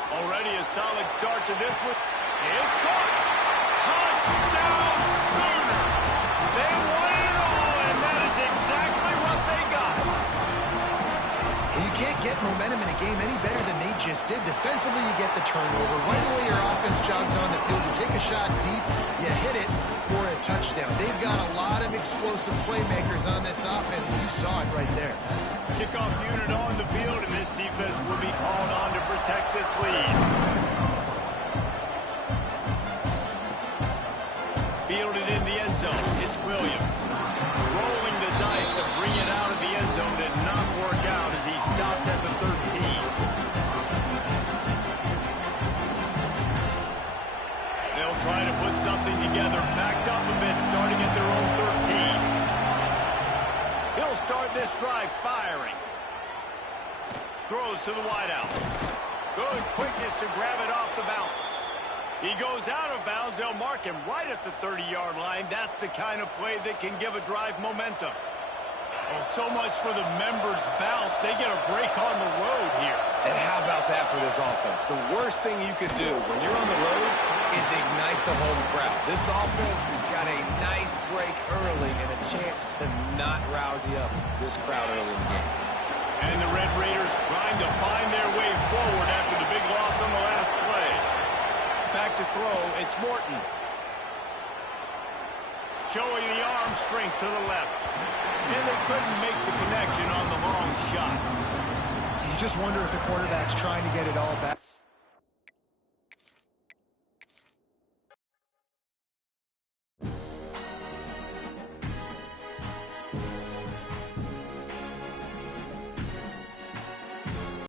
Already a solid start to this one. It's caught. Touchdown Sooners. They won it all, and that is exactly what they got. Well, you can't get momentum in a game any better than they just did. Defensively, you get the turnover. Right away, your offense jogs on the field. You take a shot deep, you hit it for a touchdown. They've got a lot of explosive playmakers on this offense, and you saw it right there. Kickoff unit on the field, and this defense will be called on to protect this lead. Fielded in the end zone. It's Williams. Rolling the dice to bring it out of the end zone. Did not work out as he stopped at the 13. They'll try to put something together. Backed up a bit, starting at their own 13. He'll start this drive firing. Throws to the wideout. Good quickness to grab it off the bounce. He goes out of bounds. They'll mark him right at the 30-yard line. That's the kind of play that can give a drive momentum. Well, so much for the members' bounce. They get a break on the road here. And how about that for this offense. The worst thing you could do when you're on the road is ignite the home crowd. This offense got a nice break early and a chance to not rouse up this crowd early in the game. And the Red Raiders trying to find their way forward after the big loss on the last play. Back to throw, it's Morton. Showing the arm strength to the left. And they couldn't make the connection on the long shot. You just wonder if the quarterback's trying to get it all back.